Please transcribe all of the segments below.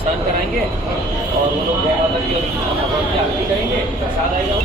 स्नान कराएंगे और वो लोग गया माता की और भगवान की आरती करेंगे, प्रसाद आएगा।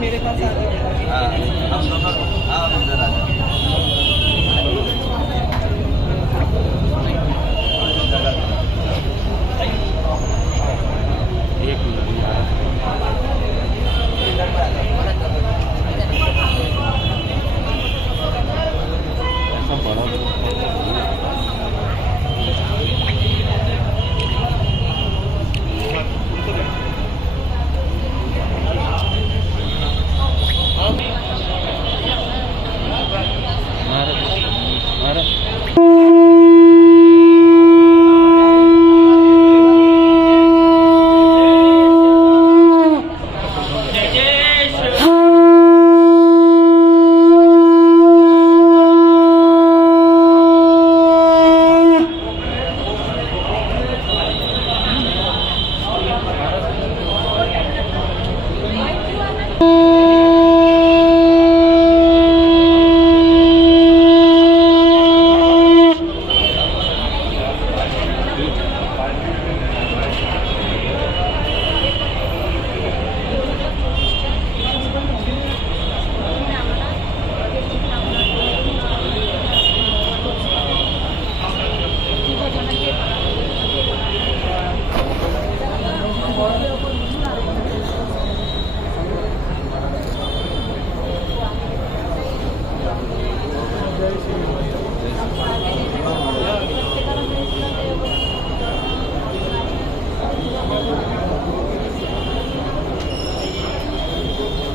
मेरे पास आ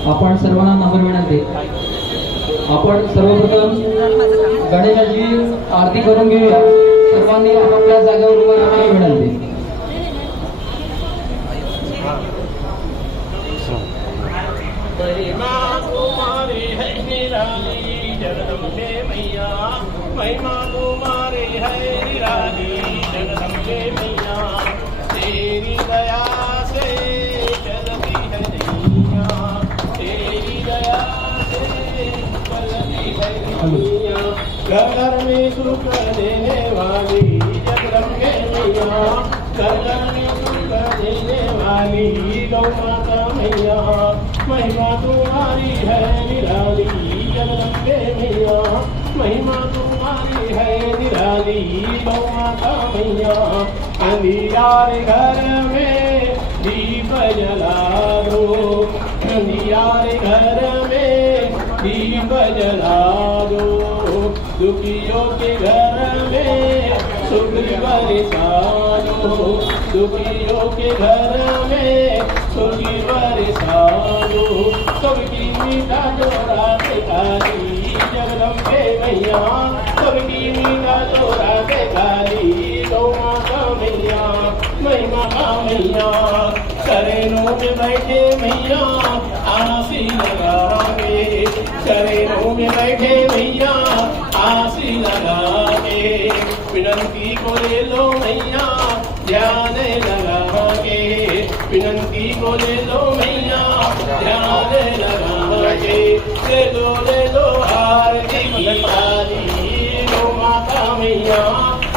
आपण सर्वांना नम्र विनंती, आपण सर्वप्रथम गणेशाची आरती करून घेऊया। सर्वांनी आपापल्या जागेवर उभं राहण्याची विनंती। महिमा तुम्हारी है निराली जगदम्बे मैया, महिमा तुम्हारी है निराली जगदम्बे मैया, तेरी दया से चलती है दुनिया, तेरी दया से चलती है दुनिया, घर घर में सुख देने वाली जगदम्बे मैया, घर घर में सुख देने वाली गौ माता मैया, महिमा तुम्हारी है निराली जगदम्बे मैया, महिमा तुम्हारी है निराली गौ माता मैया, अंधियारे घर में दीप जला दो, अंधियारे घर में दीप जला दो, दुखियों के घर में सुख बरसा दो, दुखियों के घर में सुख बरसा दो, सबकी मीठा जोड़ा काली जगदम्बे मैया, सबकी मीठा जोड़ा काली गौ माता मैया, महिमा का मैया, शरणों में बैठे मैया आसी लगा के, शरणों में बैठे मैया आसी लगा के, विनंती को ले लो मैया ध्यान लगा के, विनंती को ले लो मैया ध्यान लगा के, ले लो आरती की थाली गौ माता मैया,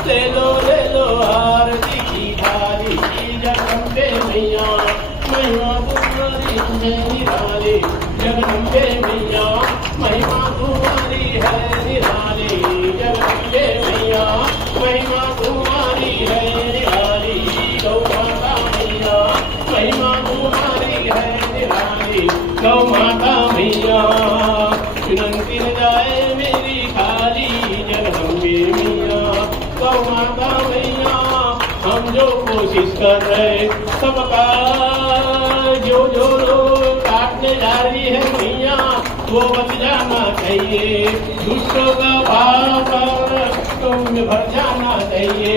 ले लो आरती की थाली जगदम्बे मैया, महिमा तुम्हारी है निराली जगदम्बे मैया, महिमा तुम्हारी है निराली जगदम्बे मैया, महिमा तुम्हारी है निराली गौ माता मैया, कर सबका जो काटने जा रही है मैया वो बच जाना चाहिए। दुष्टों का भाव तुम भर जाना चाहिए।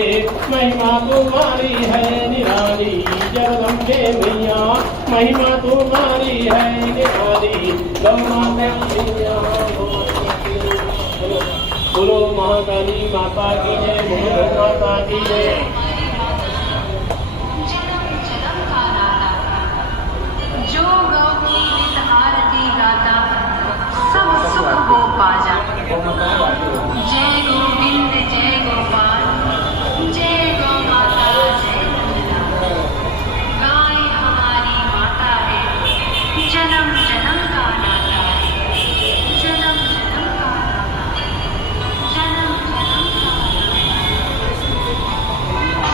महिमा तुम्हारी है निराली जगदम्बे मैया, महिमा तुम्हारी है निराली गौ माता मैया। बोलो महाकाली माता की जय, बोलो माता की जय। जो गौ की नित आरती गाता सब सुख वो पा जाता। जय गोविंद जय गोपाल जय गौ माता जय नंदना। गाय हमारी माता है, जन्म जन्म का नाता है, जन्म जन्म का नाता, जन्म जन्म का नाता।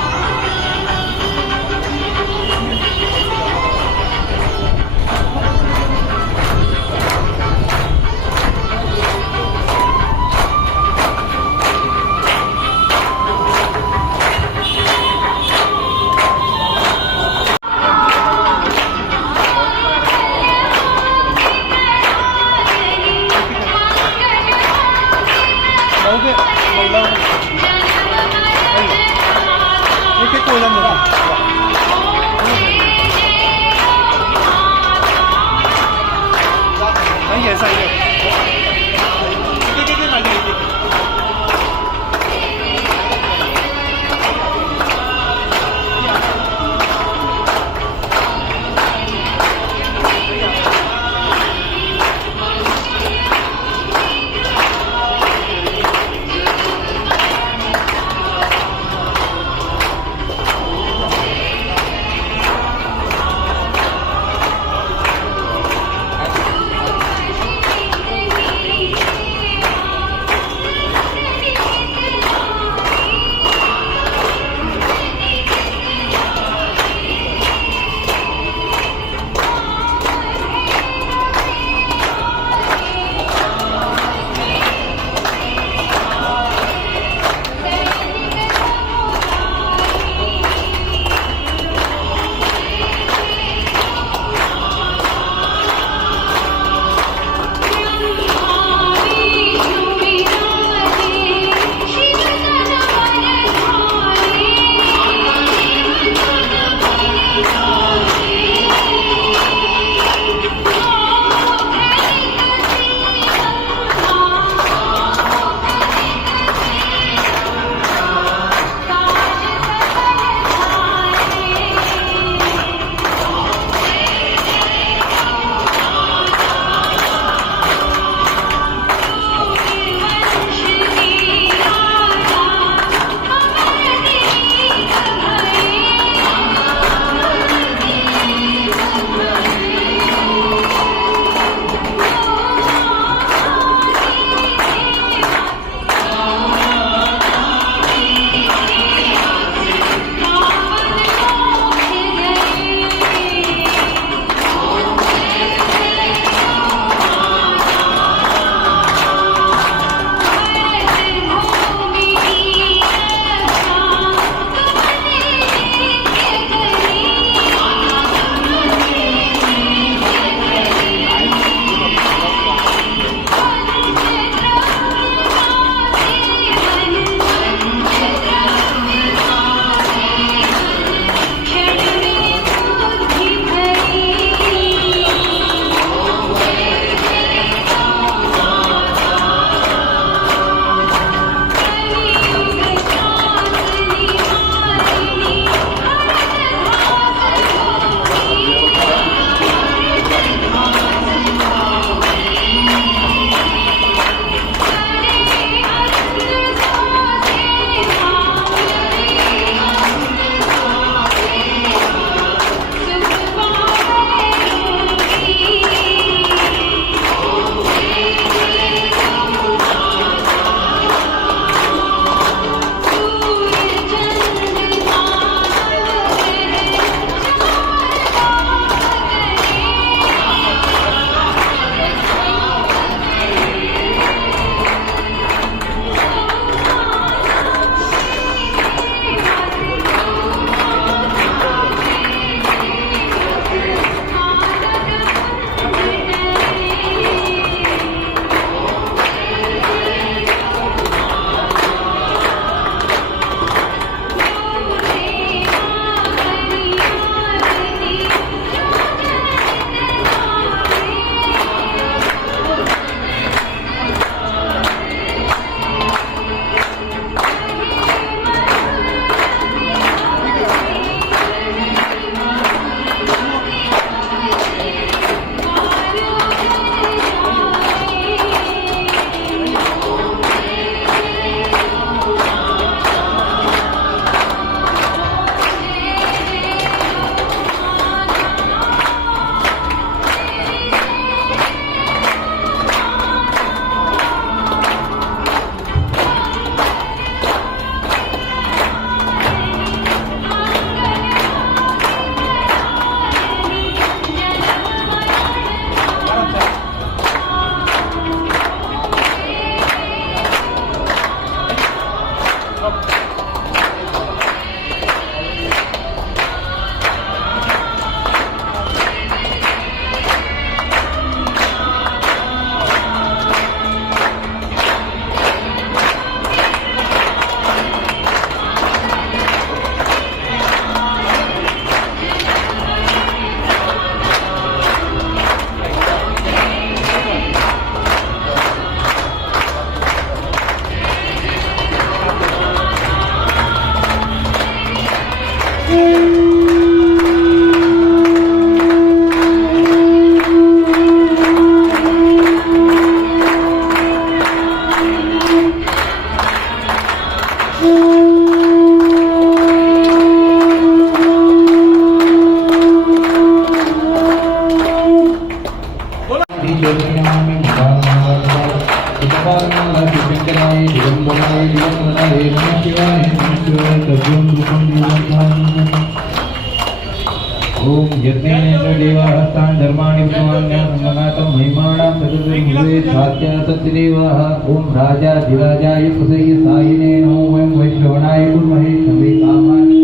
यज्ञेन च देवास्तान् धर्माणि विद्वान्यासंगमातं महिमाणां चतुर्विधे सात्या सत्यदेवाः ॐ राजाधिराजाय प्रसय्य सायिने नमो वयं वैश्रवणाय कुर्महे सर्वे कामानि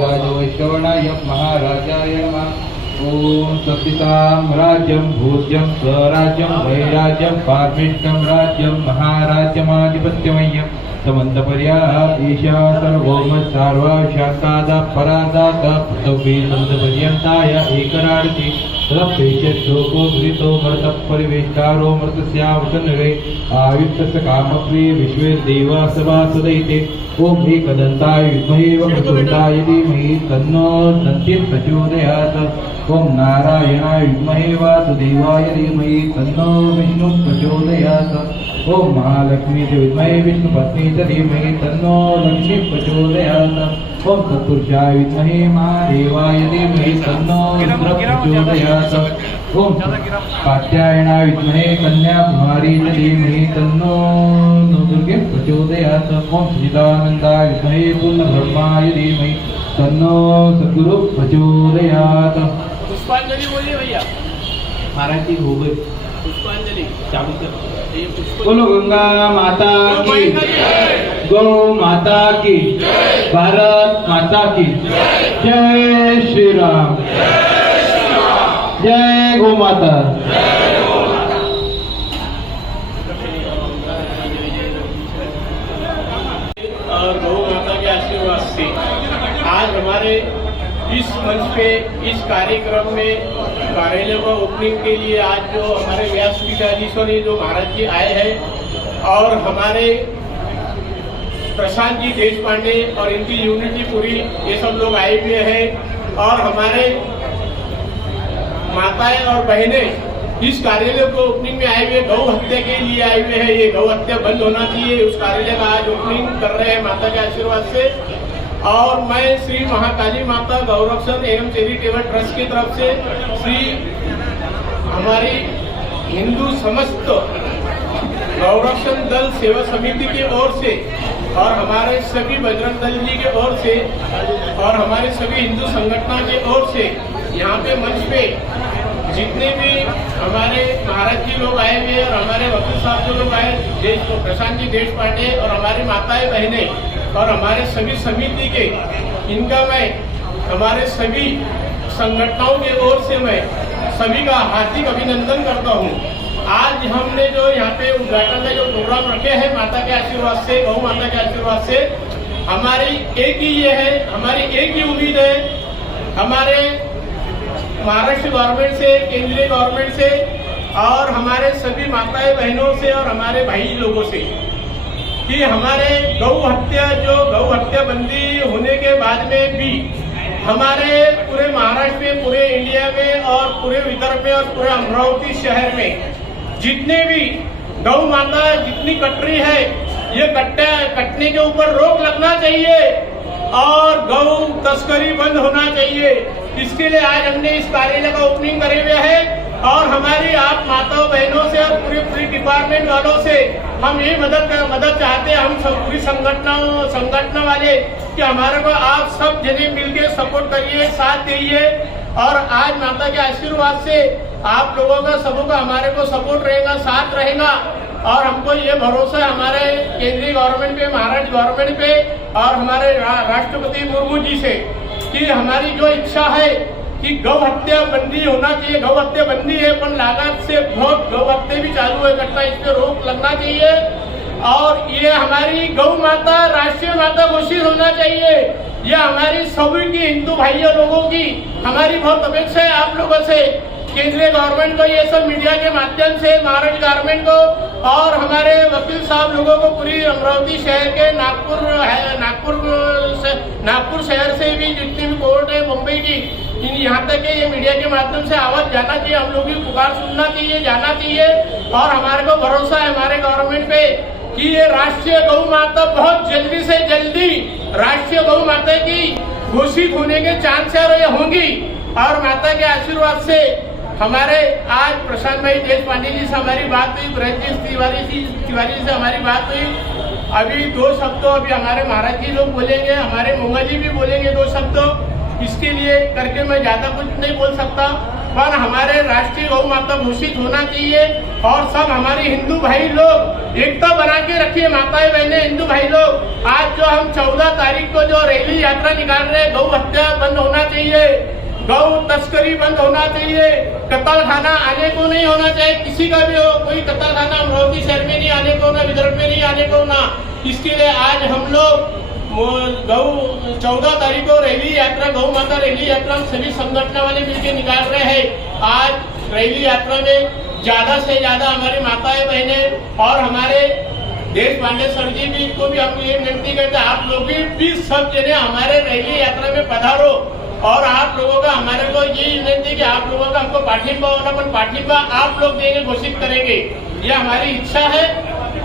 राज वैश्रवणाय महाराजाय नमः ओम सत्तां राज्यं भोज्यं स्वराज्यं वैराज्यं पारमेष्टं राज्यं महाराज्यमाधिपत्यमय्यं समन्तपर्याः ईशा सर्वभौम सार्वा शान्तादा परादात पृथ्वी सन्तपर्यन्ताय एकरार्ति तदपेक्षोको धृतो मर्तः परिवेष्टारो मर्तस्यावतनरे आयुक्तस्य कामप्रिय विश्वे देवा सभासदैते ओम एकदन्ताय विद्महे वक्रतुण्डाय धीमहि तन्नो दन्तिः प्रचोदयात् ओम नारायणाय विद्महे वासुदेवाय धीमहि तन्नो विष्णुः प्रचोदयात् ओम महालक्ष्मी च विद्महे विष्णुपत्नी च धीमहि तन्नो लक्ष्मीः प्रचोदयात् ओम तत्पुरुषाय विद्महे महादेवाय धीमहि तन्नो रुद्रः प्रचोदयात् ओम कात्यायनाय विद्महे कन्याकुमारी च धीमहि तन्नो दुर्गे प्रचोदयात् ओम सच्चिदानन्दाय विद्महे पूर्णब्रह्माय धीमहि तन्नो सद्गुरु प्रचोदयात्। पुष्पांजलि बोलिए भैया। महाराज जी हो गए पुष्पांजलि चालू कर। ये पुष्प बोलो गंगा माता की, गौ माता की, भारत माता की जय श्री राम, जय गौ माता। और गौ माता के आशीर्वाद से आज हमारे इस मंच पे इस कार्यक्रम में कार्यालय का ओपनिंग के लिए आज जो हमारे व्यासपीठाधीशों ने जो महाराज जी आए हैं और हमारे प्रशांत जी देश पांडे और इनकी यूनिटी पूरी ये सब लोग आए हुए हैं और हमारे माताएं और बहनें इस कार्यालय को ओपनिंग में आए हुए गौ हत्या के लिए आए हुए हैं। ये गौ हत्या बंद होना चाहिए, उस कार्यालय का आज ओपनिंग कर रहे हैं माता के आशीर्वाद से। और मैं श्री महाकाली माता गौरक्षण एवं चैरिटेबल ट्रस्ट की तरफ से श्री हमारी हिंदू समस्त गौरक्षण दल सेवा समिति की ओर से और हमारे सभी बजरंग दल जी की ओर से और हमारे सभी हिंदू संगठनों की ओर से यहाँ पे मंच पे जितने भी हमारे महाराज जी लोग आए हुए और हमारे वकील साहब जो लोग आए प्रशांत जी देश पांडे और हमारी माताएं बहनें और हमारे सभी समिति के इनका मैं हमारे सभी संगठनों के ओर से मैं सभी का हार्दिक अभिनंदन करता हूँ। आज हमने जो यहाँ पे उद्घाटन का जो प्रोग्राम रखे हैं माता के आशीर्वाद से, गौ माता के आशीर्वाद से, हमारी एक ही ये है, हमारी एक ही उम्मीद है हमारे महाराष्ट्र गवर्नमेंट से, केंद्रीय गवर्नमेंट से और हमारे सभी माताएं बहनों से और हमारे भाई लोगों से कि हमारे गौ हत्या बंदी होने के बाद में भी हमारे पूरे महाराष्ट्र में, पूरे इंडिया में और पूरे विदर्भ में और पूरे अमरावती शहर में जितने भी गौ माता जितनी कट रही है ये कटने के ऊपर रोक लगना चाहिए और गौ तस्करी बंद होना चाहिए। इसके लिए आज हमने इस कार्यालय का ओपनिंग करे हुए है और हमारी आप माताओं बहनों से और पूरे डिपार्टमेंट वालों से हम ये मदद चाहते हैं, हम सब पूरी संगठन वाले कि हमारे को आप सब जने मिलके सपोर्ट करिए, साथ दीजिए और आज माता के आशीर्वाद से आप लोगों का सबों का हमारे को सपोर्ट रहेगा, साथ रहेगा और हमको ये भरोसा है हमारे केंद्रीय गवर्नमेंट पे, महाराष्ट्र गवर्नमेंट पे और हमारे राष्ट्रपति मुर्मू जी से कि हमारी जो इच्छा है कि गौ हत्या बंदी होना चाहिए। गौ हत्या बंदी है पर लागत से बहुत गौ हत्या भी चालू है करता, इस पे रोक लगना चाहिए और ये हमारी गौ माता राष्ट्रीय माता घोषित होना चाहिए। ये हमारी सभी की हिंदू भाइयों लोगों की हमारी बहुत अपेक्षा है आप लोगों से, केंद्रीय गवर्नमेंट को, ये सब मीडिया के माध्यम से महाराष्ट्र गवर्नमेंट को और हमारे वकील साहब लोगों को, पूरी अमरावती शहर के नागपुर शहर से भी जितनी भी कोर्ट है मुंबई की, यहाँ तक ये मीडिया के माध्यम से आवाज जाना चाहिए, हम लोग की पुकार सुनना चाहिए, जाना चाहिए और हमारे को भरोसा है हमारे गवर्नमेंट पे कि ये राष्ट्रीय गौ माता बहुत जल्दी से जल्दी राष्ट्रीय गौ माता की घोषित होने के चांस होंगी और माता के आशीर्वाद से हमारे आज प्रशांत भाई देश पांडे जी से हमारी बात हुई, ब्रज तिवारी जी से हमारी बात हुई अभी 2 शब्द अभी हमारे महाराज जी लोग बोलेंगे, हमारे मोंगा जी भी बोलेंगे 2 शब्द। इसके लिए करके मैं ज्यादा कुछ नहीं बोल सकता, पर हमारे राष्ट्रीय गौ माता घोषित होना चाहिए और सब हमारे हिंदू भाई लोग एकता बना के रखिए। माताएं बहनें, हिंदू भाई लोग, आज जो हम 14 तारीख को जो रैली यात्रा निकाल रहे हैं, गौ हत्या बंद होना चाहिए, गौ तस्करी बंद होना चाहिए, कत्ल खाना आने को नहीं होना चाहिए, किसी का भी हो, कोई कत्ल खाना अमरावती शहर में नहीं आने को, ना विदर्भ में नहीं आने को ना। इसके लिए आज हम लोग गौ 14 तारीख को रैली यात्रा, गौ माता रैली यात्रा हम सभी संगठन वाले मिलकर निकाल रहे हैं। आज रैली यात्रा में ज्यादा से ज्यादा हमारी माताएं बहनें और हमारे देश पांडे सर जी भी को भी हम ये विनती करते हैं, आप लोग भी सब जने हमारे रैली यात्रा में पधारो और आप लोगों का हमारे को ये विनती कि आप लोगों का हमको पाठिंबा होना, पर पाठिंबा आप लोग देंगे, घोषित करेंगे, ये हमारी इच्छा है।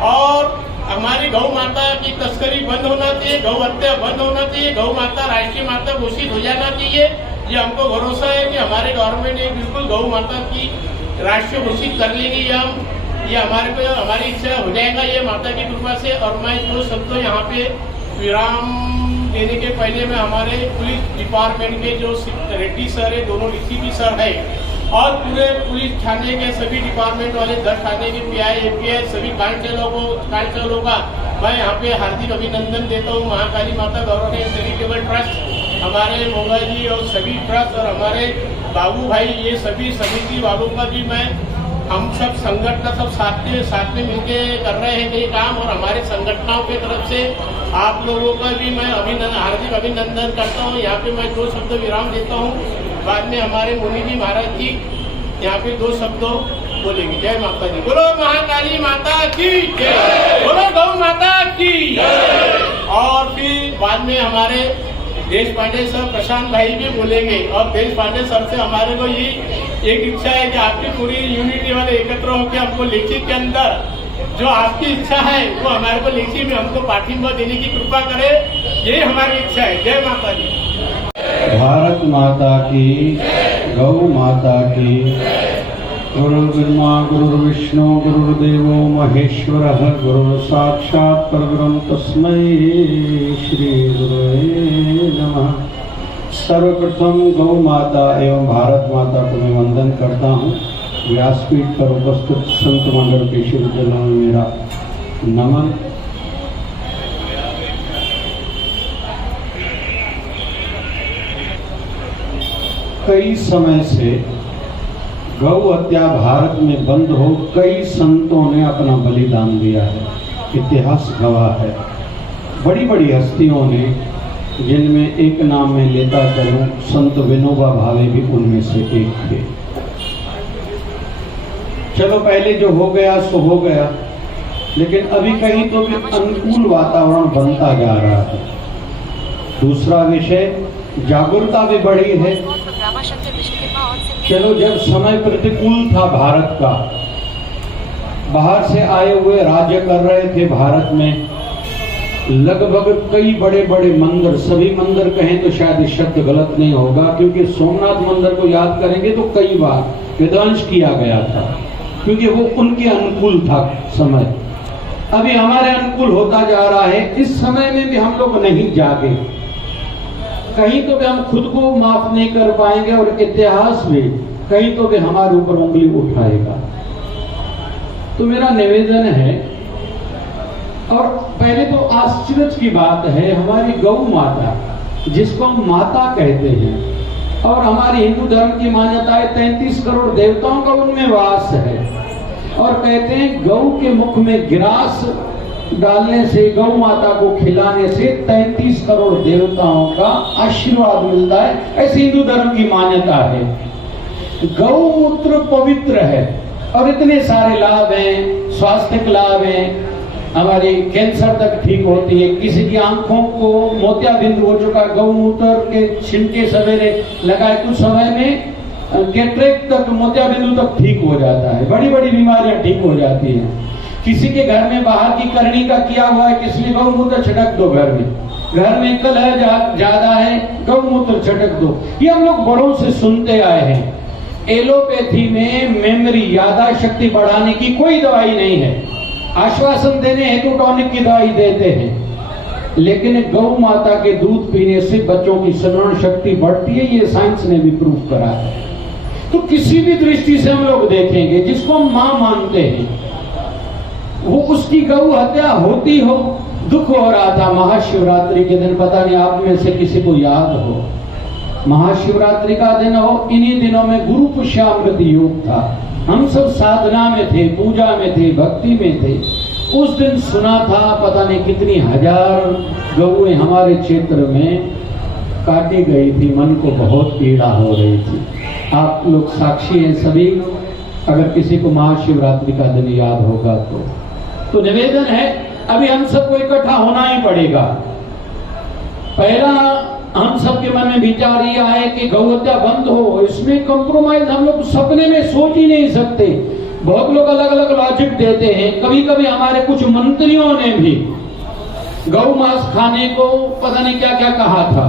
और हमारी गौ माता की तस्करी बंद होना चाहिए, गौ हत्या बंद होना चाहिए, गौ माता राष्ट्रीय माता घोषित हो जाना चाहिए। ये हमको भरोसा है कि हमारे गवर्नमेंट ने बिल्कुल गौ माता की राष्ट्रीय घोषित कर लेंगे। ये हमारे को हमारी इच्छा हो जाएगा, ये माता की कृपा से। और मैं जो शब्द यहाँ पे विराम देने के पहले में हमारे पुलिस डिपार्टमेंट के जो रेड्डी सर है, दोनों डीसीपी सर है और पूरे पुलिस थाने के सभी डिपार्टमेंट वाले 10 थाने के पीआई, एपीआई, सभी कांस्टेबलों का मैं यहाँ पे हार्दिक अभिनंदन देता हूँ। महाकाली माता गौरव चैरिटेबल ट्रस्ट, हमारे मोंगा जी और सभी ट्रस्ट और हमारे बाबू भाई, ये सभी समिति वालों का भी मैं, हम सब संगठन सब साथ में मिलके कर रहे हैं ये काम। और हमारे संगठनों की तरफ से आप लोगों का भी मैं हार्दिक अभिनंदन करता हूँ। यहाँ पे मैं 2 शब्द विराम देता हूँ, बाद में हमारे मुनि जी महाराज जी यहाँ पे 2 शब्दों बोलेंगे। जय माता दी, बोलो महाकाली माता की जय, बोलो गौ माता की जय। और फिर बाद में हमारे देश पांडे सर, प्रशांत भाई भी बोलेंगे। और देश पांडे सर से हमारे को ये एक इच्छा है कि आपकी पूरी यूनिटी वाले एकत्र होकर हमको लिखित के अंदर जो आपकी इच्छा है वो हमारे को लिखित में हमको पाठिंबा देने की कृपा करे, ये हमारी इच्छा है। जय माता दी। भारत माता की, गौ माता की। गुरुर्ब्रह्मा गुरुर्विष्णु गुरुर्देवो महेश्वरः, गुरुः साक्षात् परब्रह्म तस्मै श्री गुरुवे नमः। सर्वप्रथम गौ माता एवं भारत माता को मैं वंदन करता हूँ। व्यासपीठ पर उपस्थित संत मंडल के शिवजनों में मेरा नमन। कई समय से गौ हत्या भारत में बंद हो कई संतों ने अपना बलिदान दिया है, इतिहास गवाह है। बड़ी बड़ी हस्तियों ने, जिनमें एक नाम में लेता चलूं, संत विनोबा भावे भी उनमें से एक थे। चलो पहले जो हो गया सो हो गया, लेकिन अभी कहीं तो भी अनुकूल वातावरण बनता जा रहा है। दूसरा विषय, जागरूकता भी बढ़ी है। चलो जब समय प्रतिकूल था भारत का, बाहर से आए हुए राज्य कर रहे थे भारत में, लगभग कई बड़े बड़े मंदिर, सभी मंदिर कहें तो शायद शब्द गलत नहीं होगा, क्योंकि सोमनाथ मंदिर को याद करेंगे तो कई बार विध्वंस किया गया था, क्योंकि वो उनके अनुकूल था समय। अभी हमारे अनुकूल होता जा रहा है। इस समय में भी हम लोग नहीं जागे, कहीं तो भी हम खुद को माफ नहीं कर पाएंगे और इतिहास भी कहीं तो भी हमारे ऊपर उंगली उठाएगा। तो मेरा निवेदन है, और पहले तो आश्चर्य की बात है, हमारी गौ माता जिसको हम माता कहते हैं, और हमारे हिंदू धर्म की मान्यता है 33 करोड़ देवताओं का उनमें वास है, और कहते हैं गौ के मुख में गिरास डालने से, गौ माता को खिलाने से 33 करोड़ देवताओं का आशीर्वाद मिलता है, ऐसी हिंदू धर्म की मान्यता है। गौमूत्र पवित्र है और इतने सारे लाभ हैं, स्वास्थ्य लाभ हैं, हमारी कैंसर तक ठीक होती है, किसी की आंखों को मोतियाबिंदु हो चुका, गौमूत्र के छिलके सवेरे लगाए कुछ समय में कैटरेक्ट तक, मोतियाबिंदु तक ठीक हो जाता है, बड़ी बड़ी बीमारियां ठीक हो जाती हैं। किसी के घर में बाहर की करनी का किया हुआ है, किसी गौमूत्र छिड़क दो, घर में कलह ज्यादा है, गौमूत्र छिड़क दो। ये हम लोग बड़ों से सुनते आए हैं। एलोपैथी में मेमोरी, याददाश्त शक्ति बढ़ाने की कोई दवाई नहीं है, आश्वासन देने हेतु टॉनिक की दवाई देते हैं, लेकिन गौ माता के दूध पीने से बच्चों की स्मरण शक्ति बढ़ती है, ये साइंस ने भी प्रूव करा है। तो किसी भी दृष्टि से हम लोग देखेंगे, जिसको हम मां मानते हैं, वो उसकी गौ हत्या होती हो, दुख हो रहा था। महाशिवरात्रि के दिन, पता नहीं आप में से किसी को याद हो, महाशिवरात्रि का दिन हो, इन्हीं दिनों में गुरु पुष्यामृत योग था। हम सब साधना में थे, पूजा में थे, भक्ति में थे। उस दिन सुना था, पता नहीं कितनी हजार गौएं हमारे क्षेत्र में काटी गई थी, मन को बहुत पीड़ा हो रही थी। आप लोग साक्षी हैं सभी, अगर किसी को महाशिवरात्रि का दिन याद होगा तो निवेदन है, अभी हम सबको इकट्ठा होना ही पड़ेगा। पहला हम सबके मन में विचार ये आए कि गौ हत्या बंद हो, इसमें कंप्रोमाइज हम लोग सपने में सोच ही नहीं सकते। बहुत लोग अलग अलग लॉजिक देते हैं। कभी कभी हमारे कुछ मंत्रियों ने भी गौ मांस खाने को पता नहीं क्या क्या कहा था।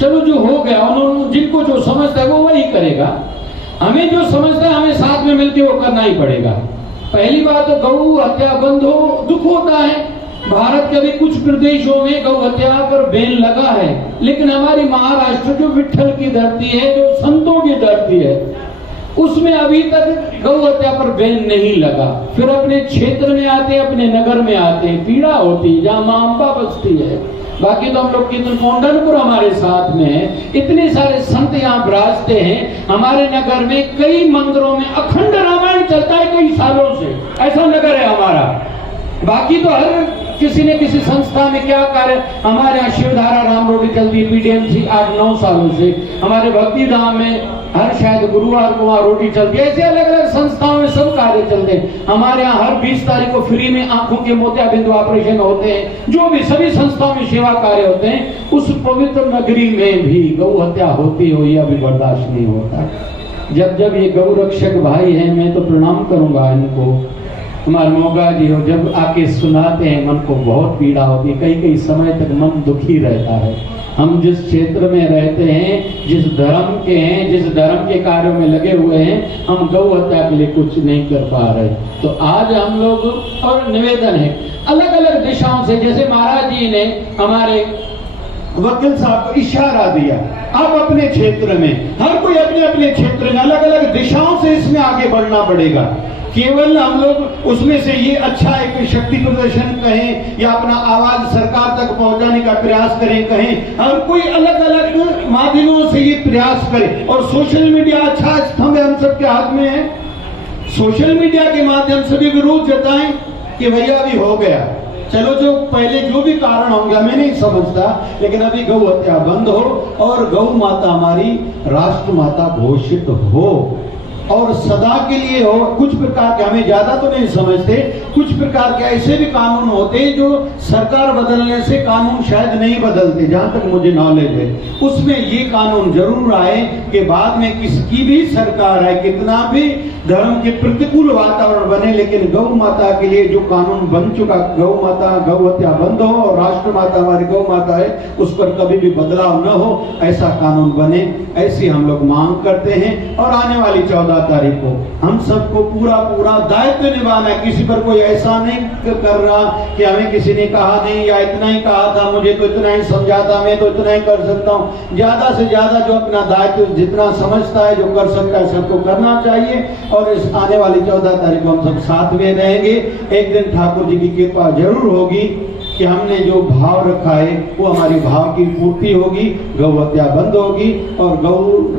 चलो जो हो गया, उन्होंने जिनको जो समझता है वो वही करेगा। हमें जो समझता है हमें साथ में मिलकर वो करना ही पड़ेगा। पहली बात तो गौ हत्या बंद हो, दुख होता है। भारत के भी कुछ प्रदेशों में गौ हत्या पर बैन लगा है, लेकिन हमारी महाराष्ट्र जो विट्ठल की धरती है, जो संतों की धरती है, उसमें अभी तक गौ हत्या पर बैन नहीं लगा। फिर अपने क्षेत्र में आते, अपने नगर में आते, पीड़ा होती है जहाँ मां अम्बा बसती है। बाकी तो हम लोग कीर्तन कौंडनपुर हमारे साथ में है, इतने सारे संत यहाँ विराजते हैं। हमारे नगर में कई मंदिरों में अखंड रामायण चलता है कई सालों से, ऐसा नगर है हमारा। बाकी तो हर किसी ने किसी संस्था में क्या कार्य, हमारे यहाँ शिवधारा राम रोटी चलती है पीडीएमसी 8-9 सालों से। हमारे भक्ति धाम में हर शायद गुरुवार को वहाँ रोटी चलती है। ऐसे अलग अलग संस्थाओं में सब कार्य चलते हैं। हमारे यहाँ हर 20 तारीख को फ्री में आंखों के मोतियाबिंदु ऑपरेशन होते हैं। जो भी सभी संस्थाओं में सेवा कार्य होते हैं। उस पवित्र नगरी में भी गौ हत्या होती हो, यह भी बर्दाश्त नहीं होता। जब ये गौ रक्षक भाई हैं, मैं तो प्रणाम करूंगा इनको, हमारे मोगा जी हो, जब आके सुनाते हैं मन को बहुत पीड़ा होती है। कई समय तक मन दुखी रहता है। हम जिस क्षेत्र में रहते हैं, जिस धर्म के हैं, जिस धर्म के कार्यों में लगे हुए हैं, हम गौ हत्या के लिए कुछ नहीं कर पा रहे। तो आज हम लोग, और निवेदन है अलग अलग दिशाओं से, जैसे महाराज जी ने हमारे वकील साहब को इशारा दिया, अब अपने क्षेत्र में, हर कोई अपने अपने क्षेत्र में अलग अलग दिशाओं से इसमें आगे बढ़ना पड़ेगा। केवल हम लोग उसमें से ये अच्छा एक शक्ति प्रदर्शन कहें या अपना आवाज सरकार तक पहुंचाने का प्रयास कहें, हर कोई अलग अलग माध्यमों से ये प्रयास करे। और सोशल मीडिया अच्छा स्तंभ हम सबके हाथ में है। सोशल मीडिया के माध्यम से भी विरोध जताएं कि भैया अभी हो गया, चलो जो पहले जो भी कारण होंगे मैं नहीं समझता, लेकिन अभी गौ हत्या बंद हो और गौ माता हमारी राष्ट्र माता घोषित हो और सदा के लिए हो। कुछ प्रकार के, हमें ज्यादा तो नहीं समझते, कुछ प्रकार के ऐसे भी कानून होते हैं जो सरकार बदलने से कानून शायद नहीं बदलते, जहां तक मुझे नॉलेज है। उसमें ये कानून जरूर आए कि बाद में किसकी भी सरकार है, कितना भी धर्म के प्रतिकूल वातावरण बने, लेकिन गौ माता के लिए जो कानून बन चुका, गौ माता गौ हत्या बंद हो और राष्ट्र माता हमारी गौ माता है, उस पर कभी भी बदलाव न हो, ऐसा कानून बने, ऐसी हम लोग मांग करते हैं। और आने वाली 14 तारीख को हम सबको पूरा दायित्व निभाना है। किसी पर कोई ऐसा नहीं कर रहा कि हमें किसी ने कहा नहीं या इतना ही कहा था, मुझे तो इतना ही समझा था, मैं तो इतना ही कर सकता हूँ। ज्यादा से ज्यादा जो अपना दायित्व जितना समझता है, जो कर सकता है, सबको करना चाहिए। और इस आने वाली 14 तारीख को हम सब साथ में रहेंगे। एक दिन ठाकुर जी की कृपा जरूर होगी कि हमने जो भाव रखा है वो हमारी भाव की पूर्ति होगी, गौ हत्या बंद होगी और गौ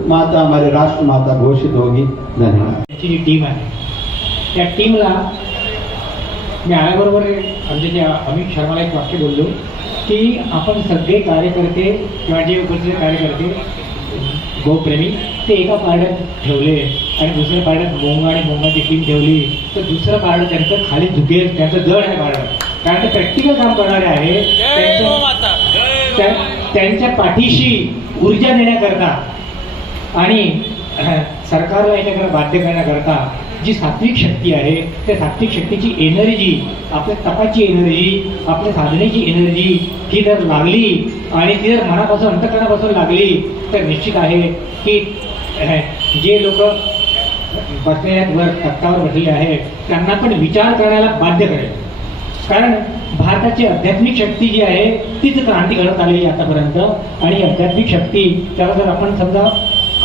माता हमारे राष्ट्र माता घोषित होगी। धन्यवाद। जी टीम आहे, त्या टीमला मी आल्याबरोबर आमचे जे अमित शर्माला एक वाक्य बोललो की आपण सगळे कार्यकर्ते किंवा जे उपस्थित कार्यकर्ते गोप्रेमी ते एका पारड्यात ठेवले आणि दुसऱ्या पारड्यात मोंग आणि मोंगाची टीम ठेवली, तर दुसरं पारडं त्यांचं खाली झुकेल, त्यांचं जड आहे पारडं, कारण ते प्रॅक्टिकल काम करणारे आहे। त्यांच्या पाठीशी ऊर्जा देण्याकरता आणि सरकारला याच्याकडे बाध्य करण्याकरता जी सात्विक शक्ती आहे, त्या सात्विक शक्तीची एनर्जी, आपल्या तपाची एनर्जी, आपल्या साधनेची एनर्जी ही जर लागली आणि ती जर मनापासून अंतःकरणापासून लागली तर निश्चित आहे की जे लोक बसलेल्या वर तख्तावर बसलेले आहेत त्यांना पण विचार करायला बाध्य करेल। कारण भारताची आध्यात्मिक शक्ती जी आहे तीच क्रांती घडत आलेली आहे आतापर्यंत. आणि आध्यात्मिक शक्ती त्याला जर आपण समजा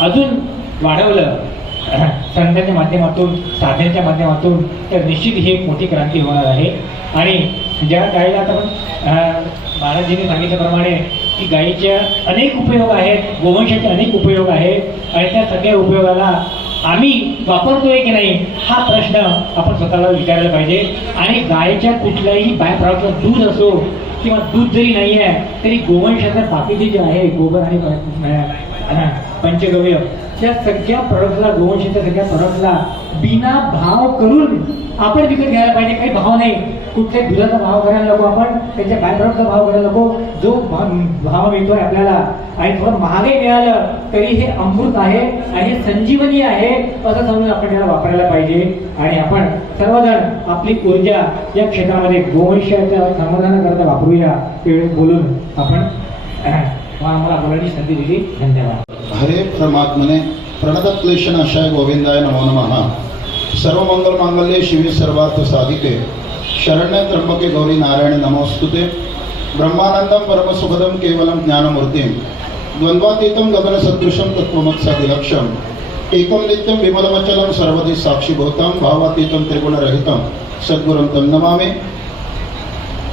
अजून वाढवलं संतांच्या माध्यमातून, साधनेच्या माध्यमातून, तर निश्चित ही एक मोठी क्रांती होणार आहे. आणि ज्या गायीला आता आपण महाराजांनी सांगितल्याप्रमाणे की गायीच्या अनेक उपयोग आहेत, गोवंशाचे अनेक उपयोग आहेत आणि त्या सगळ्या उपयोगाला आम्ही वापरतोय की नाही हा प्रश्न आपण स्वतःला विचारायला पाहिजे. आणि गायीच्या कुठल्याही बाय प्रॉडक्ट दूध असो किंवा दूध जरी नाही आहे तरी गोवंशाचं ताकदी जे आहे, गोबर आणि पंचगव्य, त्या सगळ्या प्रॉडक्टला, गोवंशाच्या सगळ्या प्रॉडक्टला बिना भाव करून आपण विकत घ्यायला पाहिजे. काही भाव नाही, कुठल्याही दुधाचा भाव करायला नको, आपण त्यांच्या बाय प्रॉडक्टचा भाव करायला नको. जो भाव मिळतोय आपल्याला आणि थोडं महागाई मिळालं तरी हे अमृत आहे आणि हे संजीवनी आहे असं समजून आपण त्याला वापरायला पाहिजे. आणि आपण सर्वजण आपली ऊर्जा या क्षेत्रामध्ये गोवंशाच्या समाधानाकरता वापरूया. ते बोलून आपण मला बोलायची संधी दिली. धन्यवाद. हरे परमात्मने प्रणतक्लेशनाशाय गोविंदाय नमो नमः. सर्व मंगल मांगल्ये शिवे सर्वार्थ साधिके शरण्य त्र्यंबके गौरी नारायण नमोस्तुते. ब्रह्मानंदम परमसुखदम केवलम ज्ञानमूर्तिम द्वंद्वातीतं गगन सदृशं तत्त्वमत्सादिलक्ष्यम् एकं नित्यं विमलमचलं सर्वदि साक्षिभूतं भावातीतं त्रिगुणरहितं सद्गुरुं तं नमामि.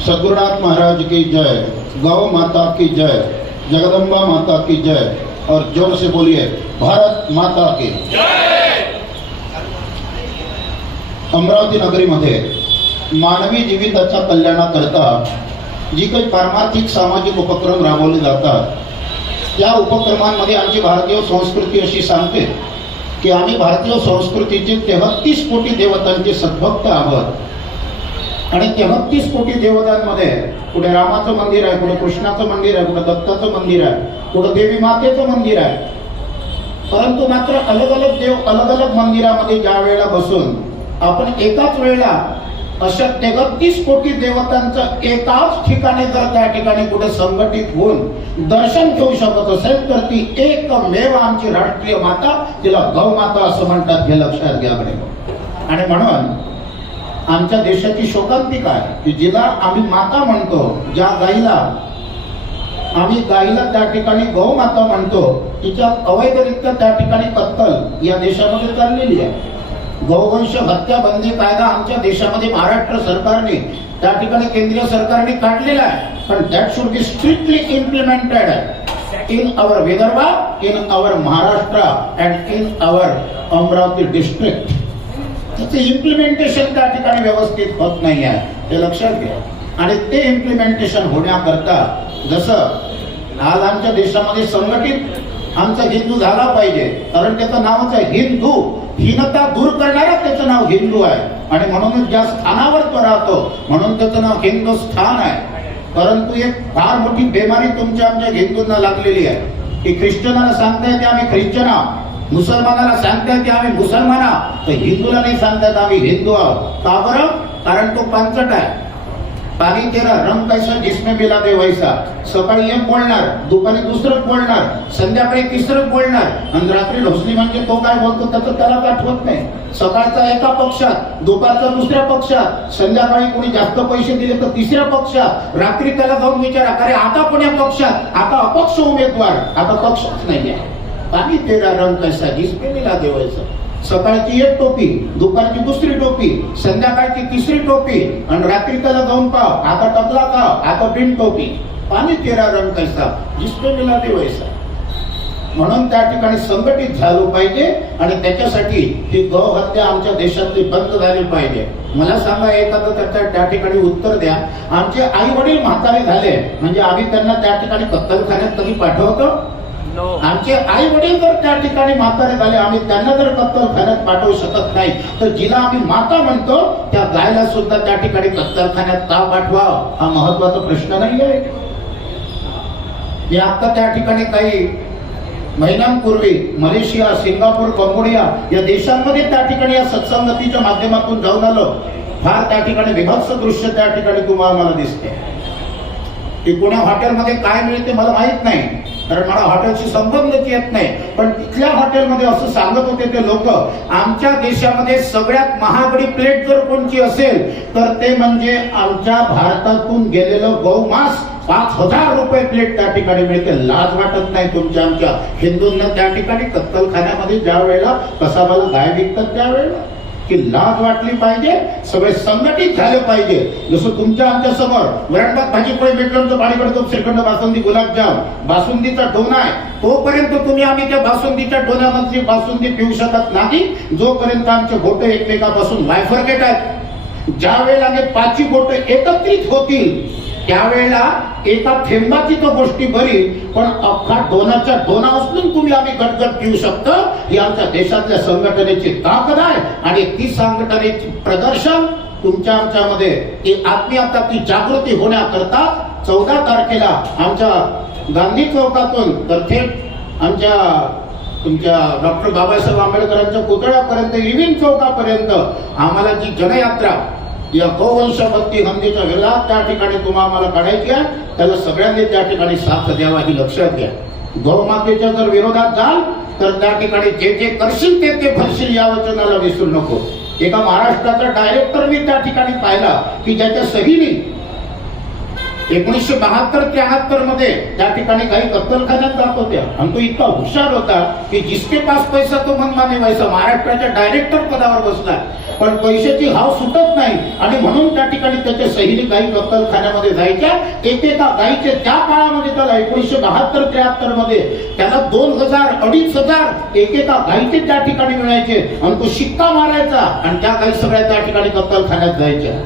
सद्गुरुनाथ महाराज की जय, गौ माता की जय, जगदम्बा माता की जय. और जोर से बोलिए भारत माता की जय. अमरावती नगरीमध्ये मानवी जीविताच्या कल्याणाकरता जी काही पारमार्थिक सामाजिक उपक्रम राबवले जातात त्या उपक्रमांमध्ये आमची भारतीय संस्कृती अशी सांगते की आम्ही भारतीय संस्कृतीचे 33 कोटी देवतांचे सद्भक्त आहोत. आणि 33 कोटी देवतांमध्ये कुठे रामाचं मंदिर आहे, कुठे कृष्णाचं मंदिर आहे, कुठे दत्ताचं मंदिर आहे, कुठे देवी मातेचं मंदिर आहे. परंतु मात्र अलग अलग देव अलग अलग मंदिरामध्ये ज्या वेळेला बसून आपण एकाच वेळेला अशा 33 कोटी देवतांचं एकाच ठिकाणी जर त्या ठिकाणी कुठे संघटित होऊन दर्शन घेऊ शकत असेल तर ती एकमेव आमची राष्ट्रीय माता, तिला गौ माता असं म्हणतात. हे लक्षात घ्या. आणि म्हणून आमच्या देशाची शोकांतिका आहे की जिला आम्ही माता म्हणतो, ज्या गाईला आम्ही गाईला त्या ठिकाणी गौ माता म्हणतो, तिच्या अवैधरित्या त्या ठिकाणी कत्तल या देशामध्ये चाललेली आहे. गौवंश हत्या बंदी कायदा आमच्या देशामध्ये महाराष्ट्र सरकारने त्या ठिकाणी केंद्रीय सरकारने काढलेला आहे. पण that should be strictly implemented in our Vidarbha, in our Maharashtra and in our Amravati district. त्याचं इम्प्लिमेंटेशन त्या ठिकाणी व्यवस्थित होत नाही आहे, हे लक्षात घ्या. आणि ते इम्प्लिमेंटेशन होण्याकरता जसं आज आमच्या देशामध्ये संघटित आमचा हिंदू झाला पाहिजे, कारण त्याचं नावच आहे हिंदू. हीनता दूर करणारा त्याचं नाव हिंदू आहे आणि म्हणूनच ज्या स्थानावर तो राहतो म्हणून त्याचं नाव हिंदुस्थान आहे. परंतु एक फार मोठी बेमारी तुमच्या आमच्या हिंदूंना लागलेली आहे की ख्रिश्चनाला सांगता येते आम्ही ख्रिश्चन आहोत, मुसलमानाला सांगता येते आम्ही मुसलमान आहोत, तर हिंदूला नाही सांगता येत आम्ही हिंदू आहोत. का बरं? कारण तो पांचट आहे. पाणी तेरा रंग कैसा जिसमें मिला दे वैसा. सकाळी एक बोलणार, दुपारी दुसरं बोलणार, संध्याकाळी तिसरं बोलणार आणि रात्री ढोसली म्हणजे तो काय बोलतो त्याचं त्याला आठवत नाही. सकाळचा एका पक्षात, दुपारचा दुसऱ्या पक्षात, संध्याकाळी कोणी जास्त पैसे दिले तर तिसऱ्या पक्षात, रात्री त्याला जाऊन विचारा अरे आता कोण्या पक्षात, आता अपक्ष उमेदवार, आता पक्षच नाही आहे. पाणी तेरा रंग कैसा जिसमें मिला दे वैसा. सकाळची एक टोपी, दुपारची दुसरी टोपी, संध्याकाळची तिसरी टोपी आणि रात्री त्याला जाऊन पाव आता टकला का, आता बिन टोपी. पाणी तेरा रंग कैसा जिसमें मिला दे वैसा. म्हणून त्या ठिकाणी संघटित झालं पाहिजे आणि त्याच्यासाठी ही गौ हत्या आमच्या देशातली बंद झाली पाहिजे. मला सांगा एखादं त्याच्या त्या ठिकाणी उत्तर द्या. आमचे आई वडील म्हातारे झाले म्हणजे आम्ही त्यांना त्या ठिकाणी कत्तलखान्यात कधी पाठवतो? आमचे आई वडील जर त्या ठिकाणी म्हातारे झाले आम्ही त्यांना जर कत्तलखान्यात पाठवू शकत नाही तर जिला आम्ही माता म्हणतो त्या गायला सुद्धा त्या ठिकाणी कत्तलखान्यात का पाठवावं हा महत्वाचा प्रश्न नाही आहे. मी आता त्या ठिकाणी काही महिन्यांपूर्वी मलेशिया, सिंगापूर, कंबोडिया या देशांमध्ये त्या ठिकाणी या सत्संगतीच्या माध्यमातून जाऊन आलो. फार त्या ठिकाणी विभत्स दृश्य त्या ठिकाणी तुम्हाला मला दिसते. की कोण्या हॉटेलमध्ये काय मिळते मला माहित नाही, कारण मला हॉटेलशी संबंधच येत नाही. पण तिथल्या हॉटेलमध्ये असं सांगत होते ते लोक, आमच्या देशामध्ये सगळ्यात महागडी प्लेट जर कोणची असेल तर ते म्हणजे आमच्या भारतातून गेलेलं गौमांस 5,000 रुपये प्लेट त्या ठिकाणी मिळते. लाज वाटत नाही तुमच्या आमच्या हिंदूंना त्या ठिकाणी कत्तलखान्यामध्ये ज्या वेळेला कसाबाला गाय विकतात त्यावेळेला, की लाज वाटली पाहिजे. सगळे संघटित झाले पाहिजे. जसं तुमच्या आमच्या समोर वरणभात भाजी पोळी भेटलं, पाणी पडतो, श्रीखंड, बासुंदी, गुलाबजाम, बासुंदीचा डोना आहे, तोपर्यंत तुम्ही आम्ही त्या बासुंदीच्या डोन्यामध्ये बासुंदी पिऊ शकत नाही जोपर्यंत आमचे बोट एकमेकापासून बायफर्केट आहेत. ज्या वेळेला हे 5 बोट एकत्रित होतील त्यावेळेला एका थेंबाची तो गोष्टी बरी, पण अख्खा डोनाच्या डोना उचलून तुम्ही आम्ही गटगट पिऊ शकतो. ही आमच्या देशातल्या संघटनेची ताकद आहे आणि ती संघटनेची प्रदर्शन तुमच्या आमच्यामध्ये ती आत्मीयता, ती जागृती होण्याकरता 14 तारखेला आमच्या गांधी चौकातून तर थेट आमच्या तुमच्या डॉक्टर बाबासाहेब आंबेडकरांच्या पुतळ्यापर्यंत, इरविन चौकापर्यंत आम्हाला जी जनयात्रा या गौवंशभक्ती हंदीच्या विरोधात त्या ठिकाणी तुम्हाला आम्हाला काढायची आहे, त्याला सगळ्यांनी त्या ठिकाणी साथ द्यावा ही लक्षात घ्या. गौमातेच्या जर विरोधात जाल तर त्या ठिकाणी जे जे करशील ते फरशील या वचनाला विसरू नको. एका महाराष्ट्राचा डायरेक्टर मी त्या ठिकाणी पाहिला की ज्याच्या सहीने 1972-73 मध्ये त्या ठिकाणी काही कत्तलखान्यात जात होत्या आणि तो इतका हुशार होता की जिसके पास पैसा तो मनमाने व्हायचा. महाराष्ट्राच्या डायरेक्टर पदावर बसला, पण पैशाची हाव सुटत नाही आणि म्हणून त्या ठिकाणी त्याच्या सहीने काही कत्तलखान्यामध्ये जायच्या. एकेका गाईचे त्या काळामध्ये त्याला 1972-73 मध्ये त्याला 2,000, 2,500 एकेका गाईचे त्या ठिकाणी मिळायचे आणि तो शिक्का मारायचा आणि त्या गाई सगळ्या त्या ठिकाणी कत्तलखान्यात जायच्या.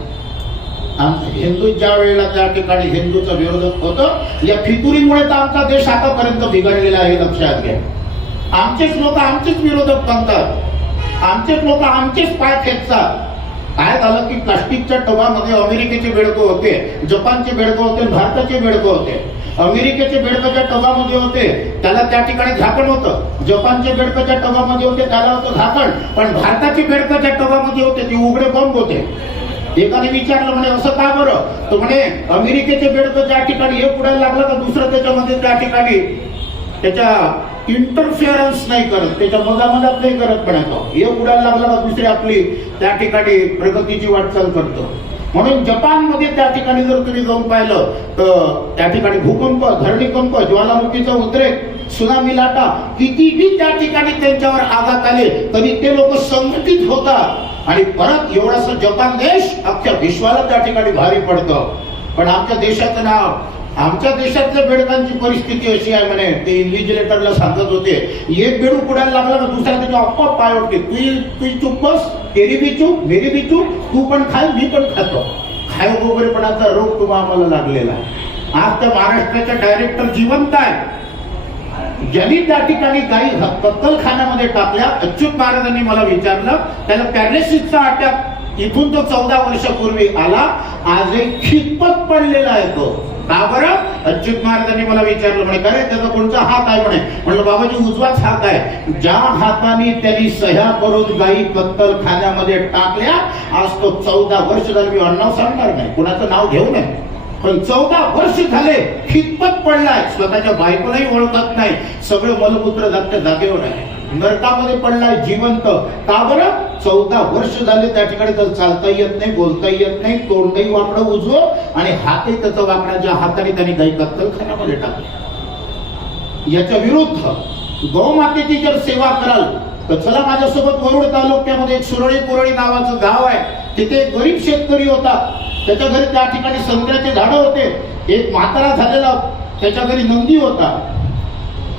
हिंदू ज्या वेळेला त्या ठिकाणी हिंदूचा विरोधक होतं, या फितुरीमुळे तर आमचा देश आतापर्यंत बिघडलेला आहे लक्षात घ्या. आमचेच लोक आमचेच विरोधक बनतात, आमचेच लोक आमचेच पाय खेचतात. काय झालं की प्लास्टिकच्या टबामध्ये अमेरिकेचे बेडकं होते, जपानचे बेडकं होते, भारताचे बेडकं होते. अमेरिकेचे बेडकं ज्या टबामध्ये होते त्याला त्या ठिकाणी झाकण होतं, जपानचे बेडकं ज्या टबामध्ये होते त्याला होतं झाकण, पण भारताचे बेडकं ज्या टबामध्ये होते ते उघडे बंद होते. एकाने विचारलं म्हणे असं का बरं, तर म्हणे अमेरिकेचे बेडकं ज्या ठिकाणी एक उडायला लागलं तर दुसरं त्याच्यामध्ये त्या ठिकाणी त्याच्या इंटरफिअरन्स नाही करत, त्याच्या मधामधात नाही करत, पण एक उडायला लागला तर दुसरी आपली त्या ठिकाणी प्रगतीची वाटचाल करतो. म्हणून जपानमध्ये त्या ठिकाणी जर तुम्ही जाऊन पाहिलं तर त्या ठिकाणी भूकंप, धरणीकंप, ज्वालामुखीचा उद्रेक, सुनामी लाटा कितीही त्या ठिकाणी त्यांच्यावर आघात आले तरी ते लोक संघटित होतात आणि परत एवढासा जपान देश अख्ख्या विश्वाला त्या ठिकाणी भारी पडतं. पण आमच्या देशाचं नाव, आमच्या देशातल्या बेडकांची परिस्थिती अशी आहे म्हणे, ते इन्व्हिजिलेटरला सांगत होते, एक बेडूक उडायला लागला तर दुसरा त्याच्या आपोआप पाय उठते, तू चुप बस, तेरी बी चूप, मेरी बी चूप, तू पण खाय मी पण खातो. खाय वगैरेपणाचा रोग तुम्हाला आम्हाला लागलेला आहे. आज त्या महाराष्ट्राच्या डायरेक्टर जिवंत आहे, ज्यांनी त्या ठिकाणी काही कत्तलखान्यामध्ये टाकल्या. अच्युत महाराजांनी मला विचारलं, त्याला पॅरालिसिसचा अटॅक इथून तो 14 वर्षापूर्वी आला, आजही खितपत पडलेला आहे तो. का बरं? अच्युत महाराजांनी मला विचारलं म्हणे, काय त्याचा कोणता हात आहे म्हणे. म्हणलं बाबाजी उजवाच हात आहे. ज्या हाताने त्यांनी सह्या करून गाई कत्तलखान्यामध्ये टाकल्या, आज तो 14 वर्ष झाले, मी नाव सांगणार नाही, कुणाचं नाव घेऊ नये, पण 14 वर्ष झाले खितपत पडलाय. स्वतःच्या बायकोलाही ओळखत नाही, सगळं मलमूत्र जागच्या जागेवर आहे, नरकामध्ये पडलाय जिवंत. का बरं? 14 वर्ष झाले त्या ठिकाणी तर चालता येत नाही, बोलता येत नाही, तोंडही वाकडं उजवं आणि हातही त्याचा वाकडा, ज्या हाताने त्यांनी गाई कत्तलखान्यामध्ये टाकले. याच्या विरुद्ध गौमातेची जर सेवा कराल तर चला माझ्यासोबत वरुड तालुक्यामध्ये एक सुरळी कुरळी नावाचं गाव आहे, तिथे एक गरीब शेतकरी होता. त्याच्या घरी त्या ठिकाणी संत्र्याचे झाडं होते. एक म्हातारा झालेला त्याच्या घरी नंदी होता,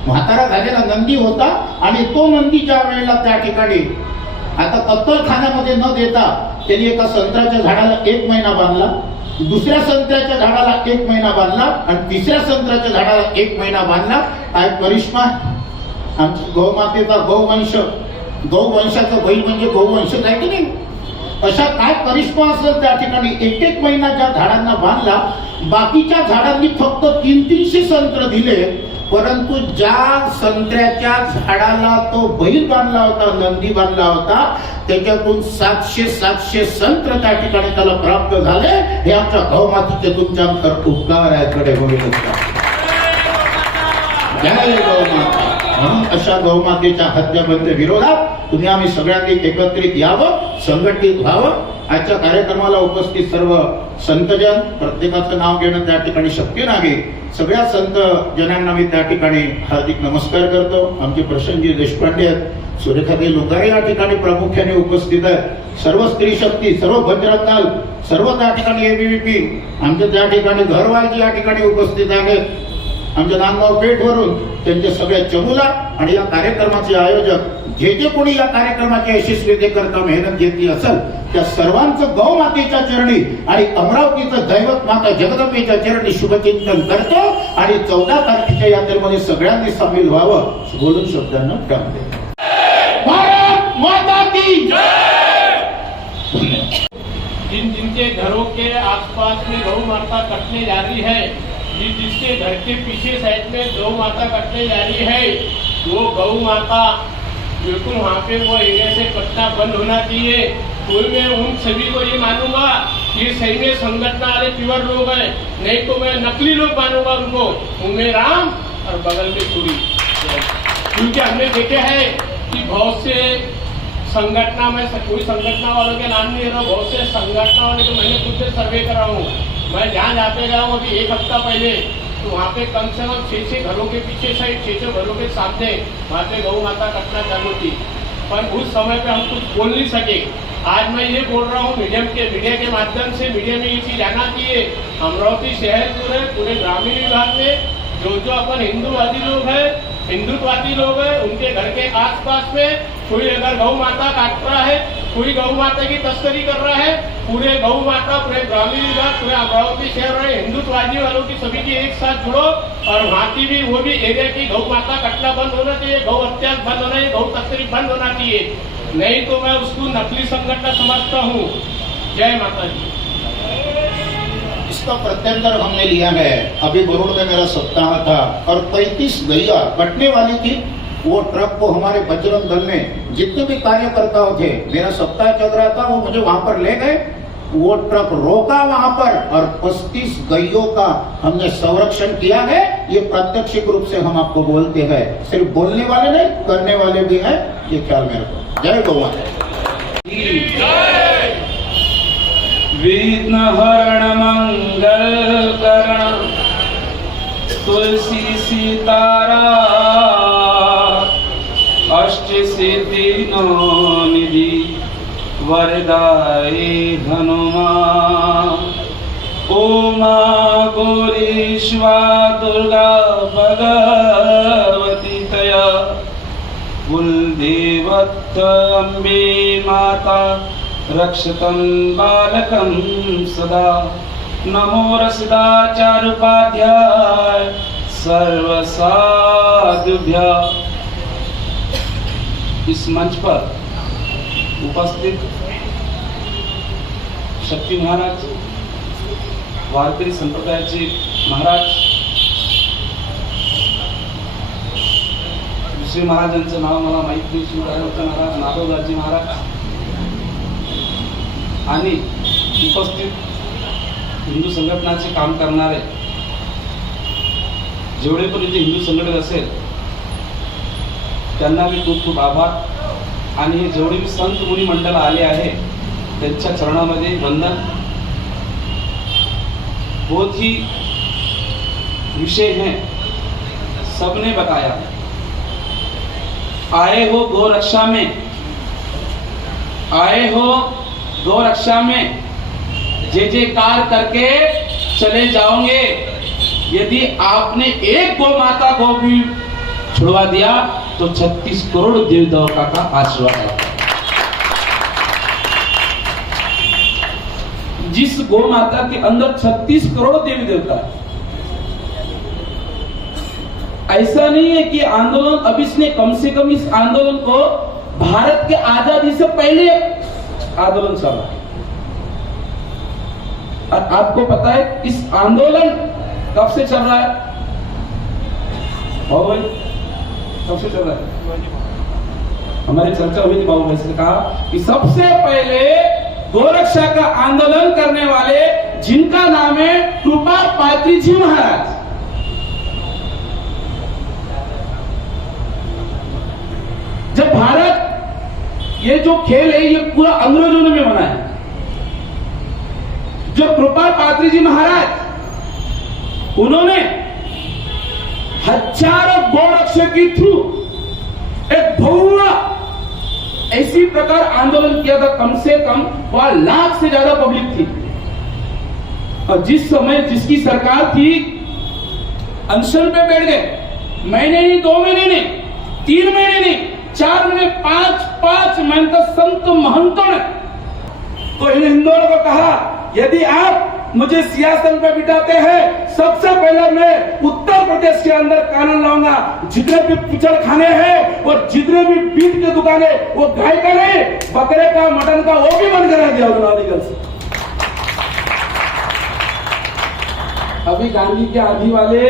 म्हातारा झालेला नंदी होता आणि तो नंदी ज्या वेळेला त्या ठिकाणी आता कत्तलखान्यामध्ये न देता त्यांनी एका संत्र्याच्या झाडाला 1 महिना बांधला, दुसऱ्या संत्र्याच्या झाडाला 1 महिना बांधला आणि तिसऱ्या संत्र्याच्या झाडाला 1 महिना बांधला. काय करिश्मा आमची गौमातेचा गौवंश, गौवंशाचं बैल म्हणजे गौवंश आहे की नाही, अशा काय करिश्मा असेल त्या ठिकाणी. 1-1 महिना ज्या झाडांना बांधला, बाकीच्या झाडांनी फक्त 300-300 संत्र दिले परंतु ज्या संत्र्याच्या झाडाला तो बैल बांधला होता, नंदी बांधला होता, त्याच्यातून 700 संत्र त्या ठिकाणी त्याला प्राप्त झाले. हे आमच्या गौमातीचे तुमच्यावर उपकार आहेत कडे बोलत जय गौमाता. म्हणून अशा गौमातेच्या हत्याबंद विरोधात तुम्ही आम्ही सगळ्यांनी एकत्रित यावं, संघटित व्हावं. आजच्या कार्यक्रमाला उपस्थित सर्व संतजन, प्रत्येकाचं नाव घेणं त्या ठिकाणी शक्य नाही. सगळ्या संत जनांना मी त्या ठिकाणी हार्दिक नमस्कार करतो. आमचे प्रसन्नजी देशपांडे आहेत, सुरेखाताई लोकारे या ठिकाणी प्रामुख्याने उपस्थित आहेत. सर्व स्त्री शक्ती, सर्व भद्रकाल, सर्व त्या ठिकाणी एबीव्हीपी, आमच्या त्या ठिकाणी घरवालजी या ठिकाणी उपस्थित आहेत. आमच्या नांदगाव पेठवरून त्यांचे सगळे चमूला आणि या कार्यक्रमाचे आयोजक जे जे कोणी या कार्यक्रमाच्या यशस्वीतेकरता मेहनत घेतली असेल त्या सर्वांचं गौमातेच्या चरणी आणि अमरावतीचं दैवत माता जगदंबेच्या चरणी शुभचिंतन करतो आणि 14 तारखेच्या यात्रेमध्ये सगळ्यांनी सामील व्हावं बोलून शब्दांना टाकते. भारत माता की जिनके घरों के आसपास में गौ माता कटने जा रही है, जिसके घर के पीछे साइड में गौ माता कटने जा रही है, वो गौ माता बिल्कुल वहाँ पे वो एरिया से कटना बंद होना चाहिए. तो मैं उन सभी को ये मानूंगा कि ये सही में संगठन वाले प्योर लोग हैं, नहीं तो मैं नकली लोग मानूंगा उनको. उनमें राम और बगल में छुरी. क्योंकि हमने देखे है कि बहुत से संगठना में कोई संगठना वालों के नाम नहीं ले रहा, बहुत से संगठना वाले को मैंने खुद से सर्वे करा हूँ. मैं जहाँ जाते गया हूँ अभी 1 हफ्ता पहले, तो वहाँ पे कम से कम 6 घरों के पीछे साइड 6 घरों के सामने वहाँ पे गौ माता कटना चालू थी. पर उस समय पे हम कुछ बोल नहीं सके. आज मैं ये बोल रहा हूँ मीडिया के माध्यम से, मीडिया में ये चीज आना चाहिए. अमरावती शहर पूरे ग्रामीण विभाग में जो अपन हिंदूवादी लोग हैं, हिंदुत्ववादी लोग हैं, उनके घर के आसपास में कोई अगर गौ माता काट रहा है, कोई गौ माता की तस्करी कर रहा है, पूरे गौ माता, पूरे ग्रामीण विभाग, पूरे अमरावती शहर में हिंदुत्ववादी वालों की सभी की एक साथ जुड़ो और वहाँ की भी वो भी एरिया की गौ माता कटना बंद होना चाहिए, गौ हत्या बंद होना चाहिए, गौ तस्करी बंद होना चाहिए. नहीं तो मैं उसको नकली संगठन समझता हूँ. जय माता जी. इसका प्रत्यंतर हमने लिया है. अभी बरूड में मेरा सप्ताह था और 35 गैया कटने वाली थी. वो ट्रक को हमारे बजरंग दल ने जितने भी कार्यकर्ता थे, मेरा सप्ताह चल रहा था, वो मुझे वहां पर ले गए. वो ट्रक रोका वहां पर और 35 गैयों का हमने संरक्षण किया है. ये प्रत्यक्ष रूप से हम आपको बोलते हैं, सिर्फ बोलने वाले नहीं करने वाले भी हैं, ये ख्याल में रखो. जय गौ माता. विघ्न हरण मंगल करण तुलसी सीतारा अष्ट सिद्धि नो निधि वरदाई हनुमान. उमा गौरी शिवा दुर्गा भगवती तया कुलदेवत अम्बे माता रक्षतं बालकं सदा. नमो रसदाचारुपाध्याय सर्वसाधुभ्यः. इस मंच पर उपस्थित शक्ती महाराज, वारकरी संप्रदायाचे महाराज, श्री महाराजांचं नाव मला माहित नाही, श्री महाराज नागोदाजी महाराज आणि उपस्थित हिंदू संघटनाचे काम करणारे जेवढे पण इथे हिंदू संघटन असेल त्यांना मी खूप खूप आभार. आणि हे जेवढे मी संत मुनी मंडळ आले आहे त्यांच्या चरणामध्ये वंदन. बहुत ही विषय हैं, सबने बताया. आए हो गौ रक्षा में, आए हो गौ रक्षा में, जय जयकार करके चले जाओगे. यदि आपने एक गौ माता को भी छुड़वा दिया तो 36 करोड़ देवी देवता का आशीर्वाद है. जिस गौ माता के अंदर 36 करोड़ देवी देवता है. ऐसा नहीं है कि आंदोलन अब इसने कम से कम इस आंदोलन को भारत के आजादी से पहले आंदोलन चला है. और आपको पता है इस आंदोलन कब से चल रहा है? और सबसे चल रहा है, हमारी चर्चा हुई थी बाबू भाई से कहा कि सबसे पहले गोरक्षा का आंदोलन करने वाले जिनका नाम है कृपा पात्री जी महाराज। जब भारत ये जो खेल है ये पूरा अंग्रेजों ने बना है, जो कृपा पात्री जी महाराज उन्होंने हजारों गोरक्षक के थ्रू एक भव्य ऐसी प्रकार आंदोलन किया था, कम से कम 1 लाख से ज्यादा पब्लिक थी। और जिस समय जिसकी सरकार थी अनशन पे बैठ गए, महीने नहीं, 2 महीने नहीं, 3 महीने नहीं, 4 महीने, 5 महीने तक संत महंतों ने तो इन हिंदुओं को कहा यदि आप मुझे सियासन पे बिठाते हैं, सबसे पहले मैं उत्तर प्रदेश के अंदर कानून लाऊंगा, जितने भी पिचड़ खाने हैं और जितने भी बीट के दुकाने वो गाय का नहीं बकरे का मटन का वो भी बंद करा दिया उन्होंने। अभी गांधी के आदि वाले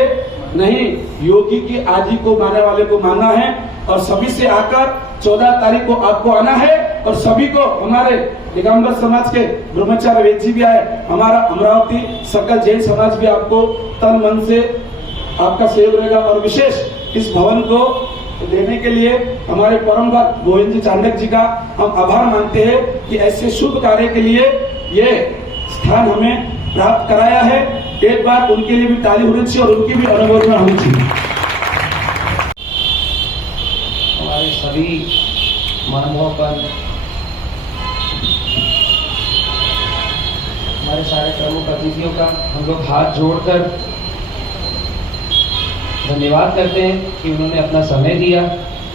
नहीं, योगी की आदि को मानने वाले को मानना है और सभी से आकर 14 तारीख को आपको आना है और सभी को हमारे दिगंबर समाज के ब्रह्मचार्य वेद जी भी आए, हमारा अमरावती सकल जैन समाज भी आपको तन मन से आपका सहयोग रहेगा। और विशेष इस भवन को देने के लिए हमारे परम भक्त गोविंद जी चांडक जी का हम आभार मानते हैं कि ऐसे शुभ कार्य के लिए ये स्थान हमें प्राप्त कराया है। एक बार उनके लिए भी ताली होनी चाहिए और उनकी भी अनुमोदना होनी चाहिए। हमारे सभी महानुभाव पर हमारे सारे प्रमुख अतिथियों का हम लोग हाथ जोड़कर धन्यवाद करते हैं कि उन्होंने अपना समय दिया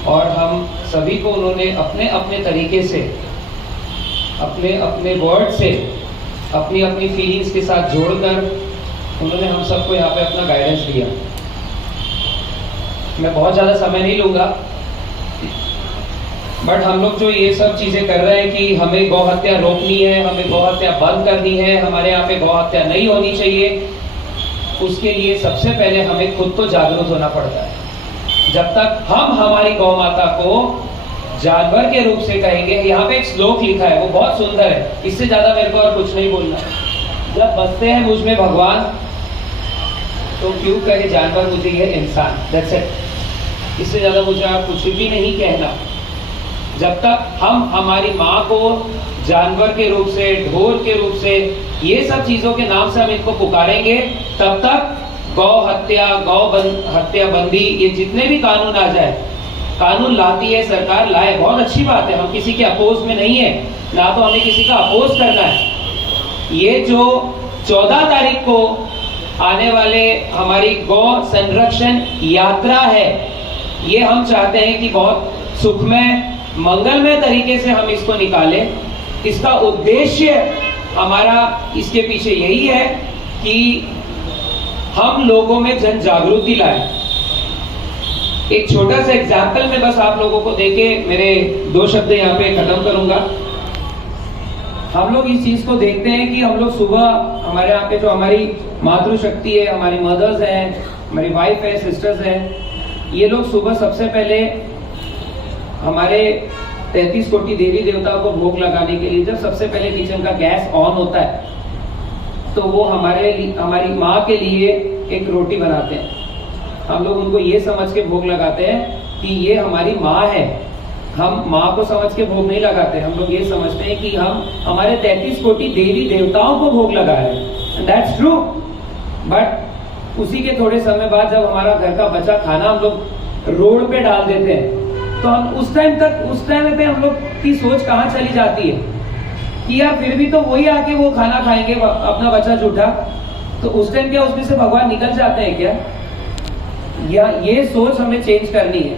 और हम सभी को उन्होंने अपने अपने तरीके से, अपने अपने वर्ड से, अपनी अपनी फीलिंग्स के साथ जोड़कर उन्होंने हम सबको यहाँ पे अपना गाइडेंस दिया। मैं बहुत ज़्यादा समय नहीं लूँगा, बट हम लोग जो ये सब चीज़ें कर रहे हैं कि हमें गौ हत्या रोकनी है, हमें गौ हत्या बंद करनी है, हमारे यहाँ पे गौ हत्या नहीं होनी चाहिए, उसके लिए सबसे पहले हमें खुद तो जागरूक होना पड़ता है। जब तक हम हमारी गौ माता को जानवर के रूप से कहेंगे, यहाँ पे एक श्लोक लिखा है वो बहुत सुंदर है, इससे ज्यादा मेरे को और कुछ नहीं बोलना। जब बसते हैं मुझ में भगवान तो क्यों कहे जानवर मुझे ये इंसान, दैट्स इट। इससे ज्यादा मुझे आप कुछ भी नहीं कहना। जब तक हम हमारी माँ को जानवर के रूप से, ढोर के रूप से, ये सब चीजों के नाम से हम इनको पुकारेंगे, तब तक गौ हत्या, हत्या बंदी, ये जितने भी कानून आ जाए, कानून लाती है सरकार, लाए, बहुत अच्छी बात है, हम किसी के अपोज में नहीं है, ना तो हमें किसी का अपोज करना है। ये जो 14 तारीख को आने वाले हमारी गौ संरक्षण यात्रा है, ये हम चाहते हैं कि बहुत सुखमय, मंगलमय तरीके से हम इसको निकालें। इसका उद्देश्य हमारा इसके पीछे यही है कि हम लोगों में जन जागृति लाएं। एक छोटा सा एग्जाम्पल में बस आप लोगों को देके मेरे 2 शब्द यहाँ पे खत्म करूंगा। हम लोग इस चीज को देखते हैं कि हम लोग सुबह, हमारे यहाँ पे जो हमारी मातृशक्ति है, हमारी मदर्स हैं, हमारी वाइफ है, सिस्टर्स हैं, ये लोग सुबह सबसे पहले हमारे 33 कोटि देवी देवताओं को भोग लगाने के लिए जब सबसे पहले किचन का गैस ऑन होता है तो वो हमारी माँ के लिए एक रोटी बनाते हैं। हम लोग उनको ये समझ के भोग लगाते हैं कि ये हमारी माँ है। हम माँ को समझ के भोग नहीं लगाते, हम लोग ये समझते हैं कि हम हमारे 33 कोटि देवी देवताओं को भोग लगा रहे हैं। दैट्स ट्रू, बट उसी के थोड़े समय बाद जब हमारा घर का बचा खाना हम लोग रोड पे डाल देते हैं तो हम उस टाइम पे हम लोग की सोच कहाँ चली जाती है कि यार फिर भी तो वही आके वो खाना खाएंगे अपना बचा झूठा, तो उस टाइम क्या उसमें से भगवान निकल जाते हैं क्या? या ये सोच हमें चेंज करनी है।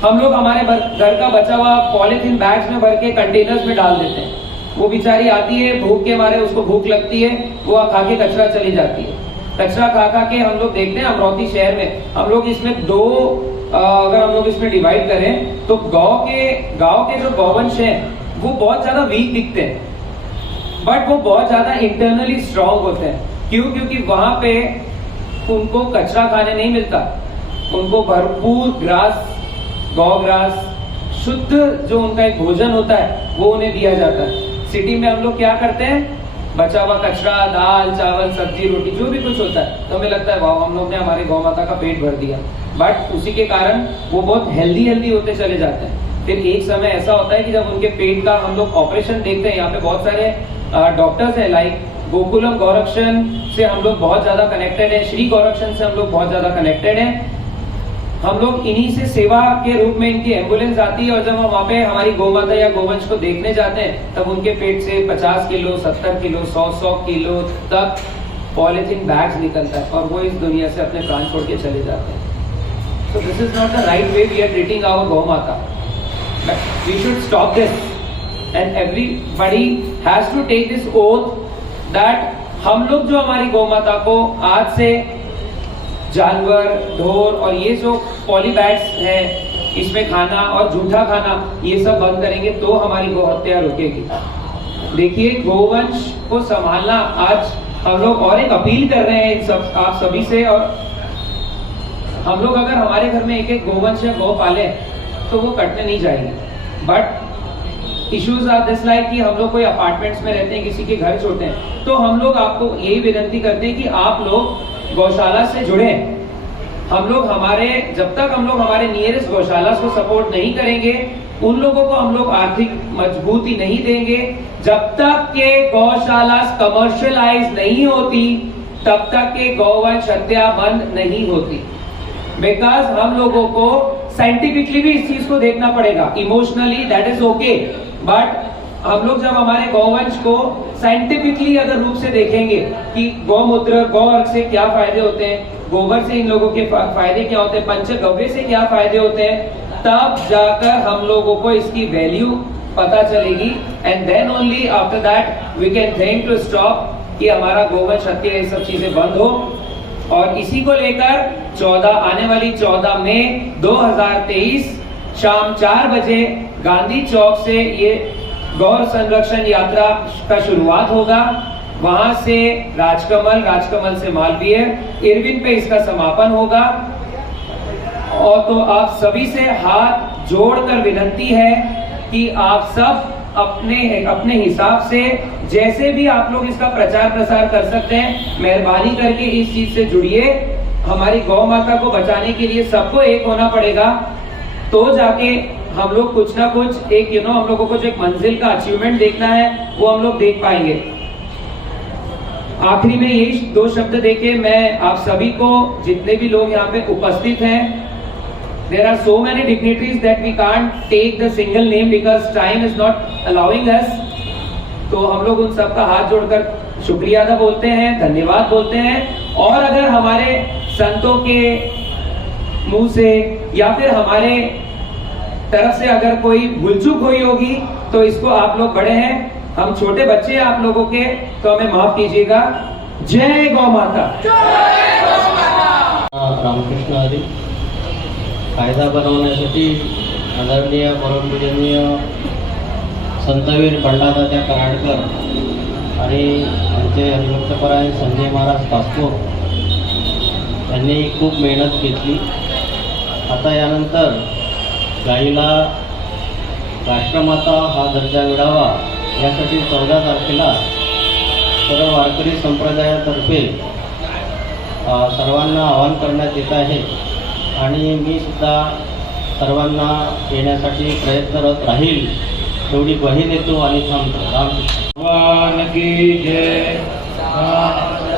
हम लोग हमारे घर का बचा हुआ पॉलिथीन बैग्स में भर के कंटेनर्स में डाल देते हैं। वो बेचारी आती है भूख के मारे, उसको भूख लगती है, वो खा के कचरा चली जाती है। कचरा खा के हम लोग देखते हैं अमरावती शहर में हम लोग इसमें अगर हम लोग इसमें डिवाइड करें तो गांव के जो गौवंश हैं वो बहुत ज्यादा वीक दिखते हैं, बट वो बहुत ज्यादा इंटरनली स्ट्रांग होते हैं। क्यों? क्योंकि वहां पे उनको कचरा खाने नहीं मिलता, उनको भरपूर ग्रास, गौ ग्रास, शुद्ध जो उनका एक भोजन होता है वो उन्हें दिया जाता है। सिटी में हम लोग क्या करते हैं, बचा हुआ कचरा, दाल चावल सब्जी रोटी जो भी कुछ होता है, तो हमें लगता है वाह हम लोग ने हमारे गौ माता का पेट भर दिया, बट उसी के कारण वो बहुत हेल्दी होते चले जाते हैं। फिर एक समय ऐसा होता है कि जब उनके पेट का हम लोग ऑपरेशन देखते हैं, यहाँ पे बहुत सारे डॉक्टर्स हैं, लाइक गोकुलम गौरक्षण से हम लोग बहुत ज्यादा कनेक्टेड है, श्री गौरक्षण से हम लोग बहुत ज्यादा कनेक्टेड हैं। हम लोग इन्हीं से सेवा के रूप में इनकी एम्बुलेंस आती है, और जब हम वहाँ पे हमारी गौ माता या गोवंश को देखने जाते हैं तब उनके पेट से 50 किलो 70 किलो 100 किलो तक पॉलिथीन बैग्स निकलता है, और वो इस दुनिया से अपने प्राण छोड़ के चले जाते हैं। So this is not the right way we are treating our Gau Mata. But we should stop this, and everybody has to take this oath that हम लोग जो हमारी गौ माता को आज से जानवर, ढोर और ये जो पॉलीबैग्स है इसमें खाना और जूठा खाना ये सब बंद करेंगे तो हमारी गौ हत्या रुकेगी। देखिए, गोवंश को संभालना आज हम लोग और एक अपील कर रहे हैं सब आप सभी से, और हम लोग अगर हमारे घर में एक एक गोवंश या गौ पाले तो वो कटने नहीं जाएगी। But issues are this like कि हम लोग कोई अपार्टमेंट्स में रहते हैं, किसी के घर छोटे हैं, तो हम लोग आपको यही विनती करते हैं कि आप लोग गौशाला से जुड़े। हम लोग जब तक हम लोग हमारे नियरेस्ट गौशाला को सपोर्ट नहीं करेंगे, उन लोगों को हम लोग आर्थिक मजबूती नहीं देंगे, जब तक के गौशाला कमर्शियलाइज नहीं होती तब तक के गौवंश हत्या बंद नहीं होती। बिकॉज हम लोगों को साइंटिफिकली भी इस चीज को देखना पड़ेगा, emotionally that is okay, but हम लोग जब हमारे गौवंश को साइंटिफिकली अगर रूप से देखेंगे कि गौमूत्र, गौ अर्क से क्या फायदे होते हैं, गोबर से इन लोगों के फायदे क्या होते हैं, पंचगव्य से क्या फायदे होते हैं, तब जाकर हम लोगों को इसकी वैल्यू पता चलेगी। And then only after that we can think to stop कि हमारा गौवंश हत्या ये सब चीजें बंद हो। और इसी को लेकर आने वाली 14 मई 2023 शाम 4 बजे गांधी चौक से ये गौ संरक्षण यात्रा का शुरुआत होगा। वहां से राजकमल से मालवीय, इरविन पे इसका समापन होगा। और तो आप सभी से हाथ जोड़कर विनती है कि आप सब अपने हिसाब से जैसे भी आप लोग इसका प्रचार प्रसार कर सकते हैं, मेहरबानी करके इस चीज से जुड़िए। हमारी गौ माता को बचाने के लिए सबको एक होना पड़ेगा, तो जाके हम लोग कुछ ना कुछ एक हम लोगों को जो एक मंजिल का अचीवमेंट देखना है वो हम लोग देख पाएंगे। आखिरी में यही 2 शब्द देके मैं आप सभी को, जितने भी लोग यहाँ पे उपस्थित हैं, there are so many dignitaries that we can't take the single name because time is not allowing us, तो हम लोग उन सबका हाथ जोड़कर शुक्रिया अदा बोलते हैं, धन्यवाद बोलते हैं। और अगर हमारे संतों के मुंह से या फिर हमारे तरफ से अगर कोई भूलचूक हुई होगी तो इसको आप लोग बड़े हैं, हम छोटे बच्चे हैं आप लोगों के, तो हमें माफ कीजिएगा। जय गौ माता। रामकृष्ण हरी। कायदा बनवण्यासाठी आदरणीय परमपूजनीय संतवीर पंडातात्या कराडकर आणि आमचे हरिभक्तपरायण संजय महाराज पासपोर यांनी खूप मेहनत घेतली। आता यानंतर गाईला राष्ट्रमाता हा दर्जा मिळावा यासाठी 14 तारखेला सर्व वारकरी संप्रदायातर्फे सर्वांना आवाहन करण्यात येत आहे आणि मी सुद्धा सर्वांना येण्यासाठी प्रयत्नरत राहील एवढी ग्वाही देतो आणि थांबतो। रामकृष्ण भगवान की जय,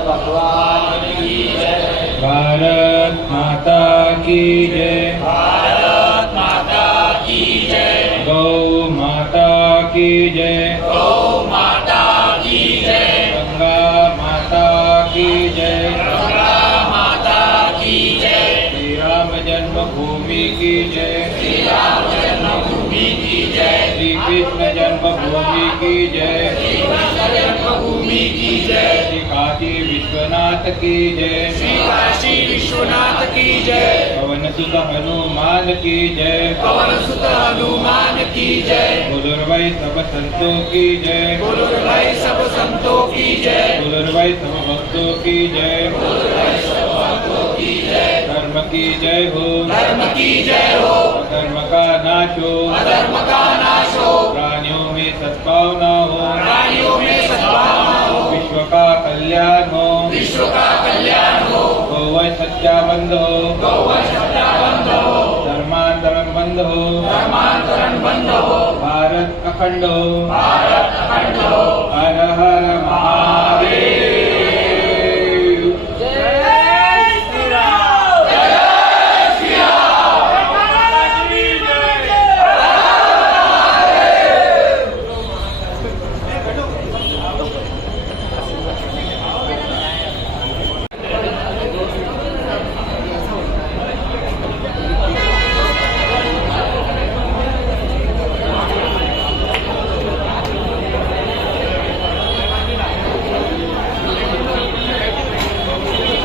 भगवान की जय, भारत माता की जय, भारत माता की जय, गौ माता की जय, गौ माता की जय, गंगा माता की जय, गंगा माता की जय, श्री राम जन्मभूमि की जय, श्री राम जन्मभूमि की जय, श्री कृष्ण जन्मभूमि की जय, श्री कृष्ण जन्मभूमि की जय, श्री काशी विश्वनाथ की जय, श्री काशी विश्वनाथ की जय, पवन सुत हनुमान की जय। पवन सुत हनुमान की जय। बोलुरवै सब संतों की जय। बोलुरवै सब संतों की जय। बोलुरवै सब भक्तों की जय। बोलुरवै सब भक्तों की जय। धर्म की जय हो। धर्म की जय हो। अधर्म का नाश हो। अधर्म का नाश हो। प्राणियों में सद्भावना हो। प्राणियों में सद्भावना हो। विश्व का कल्याण हो। विश्व का कल्याण हो। गौवंश हत्या बंद हो। गौवंश हत्या बंद हो। धर्मांतरण बंद हो। धर्मांतरण बंद हो। भारत अखंड हो। भारत अखंड हो। हर हर महादेव।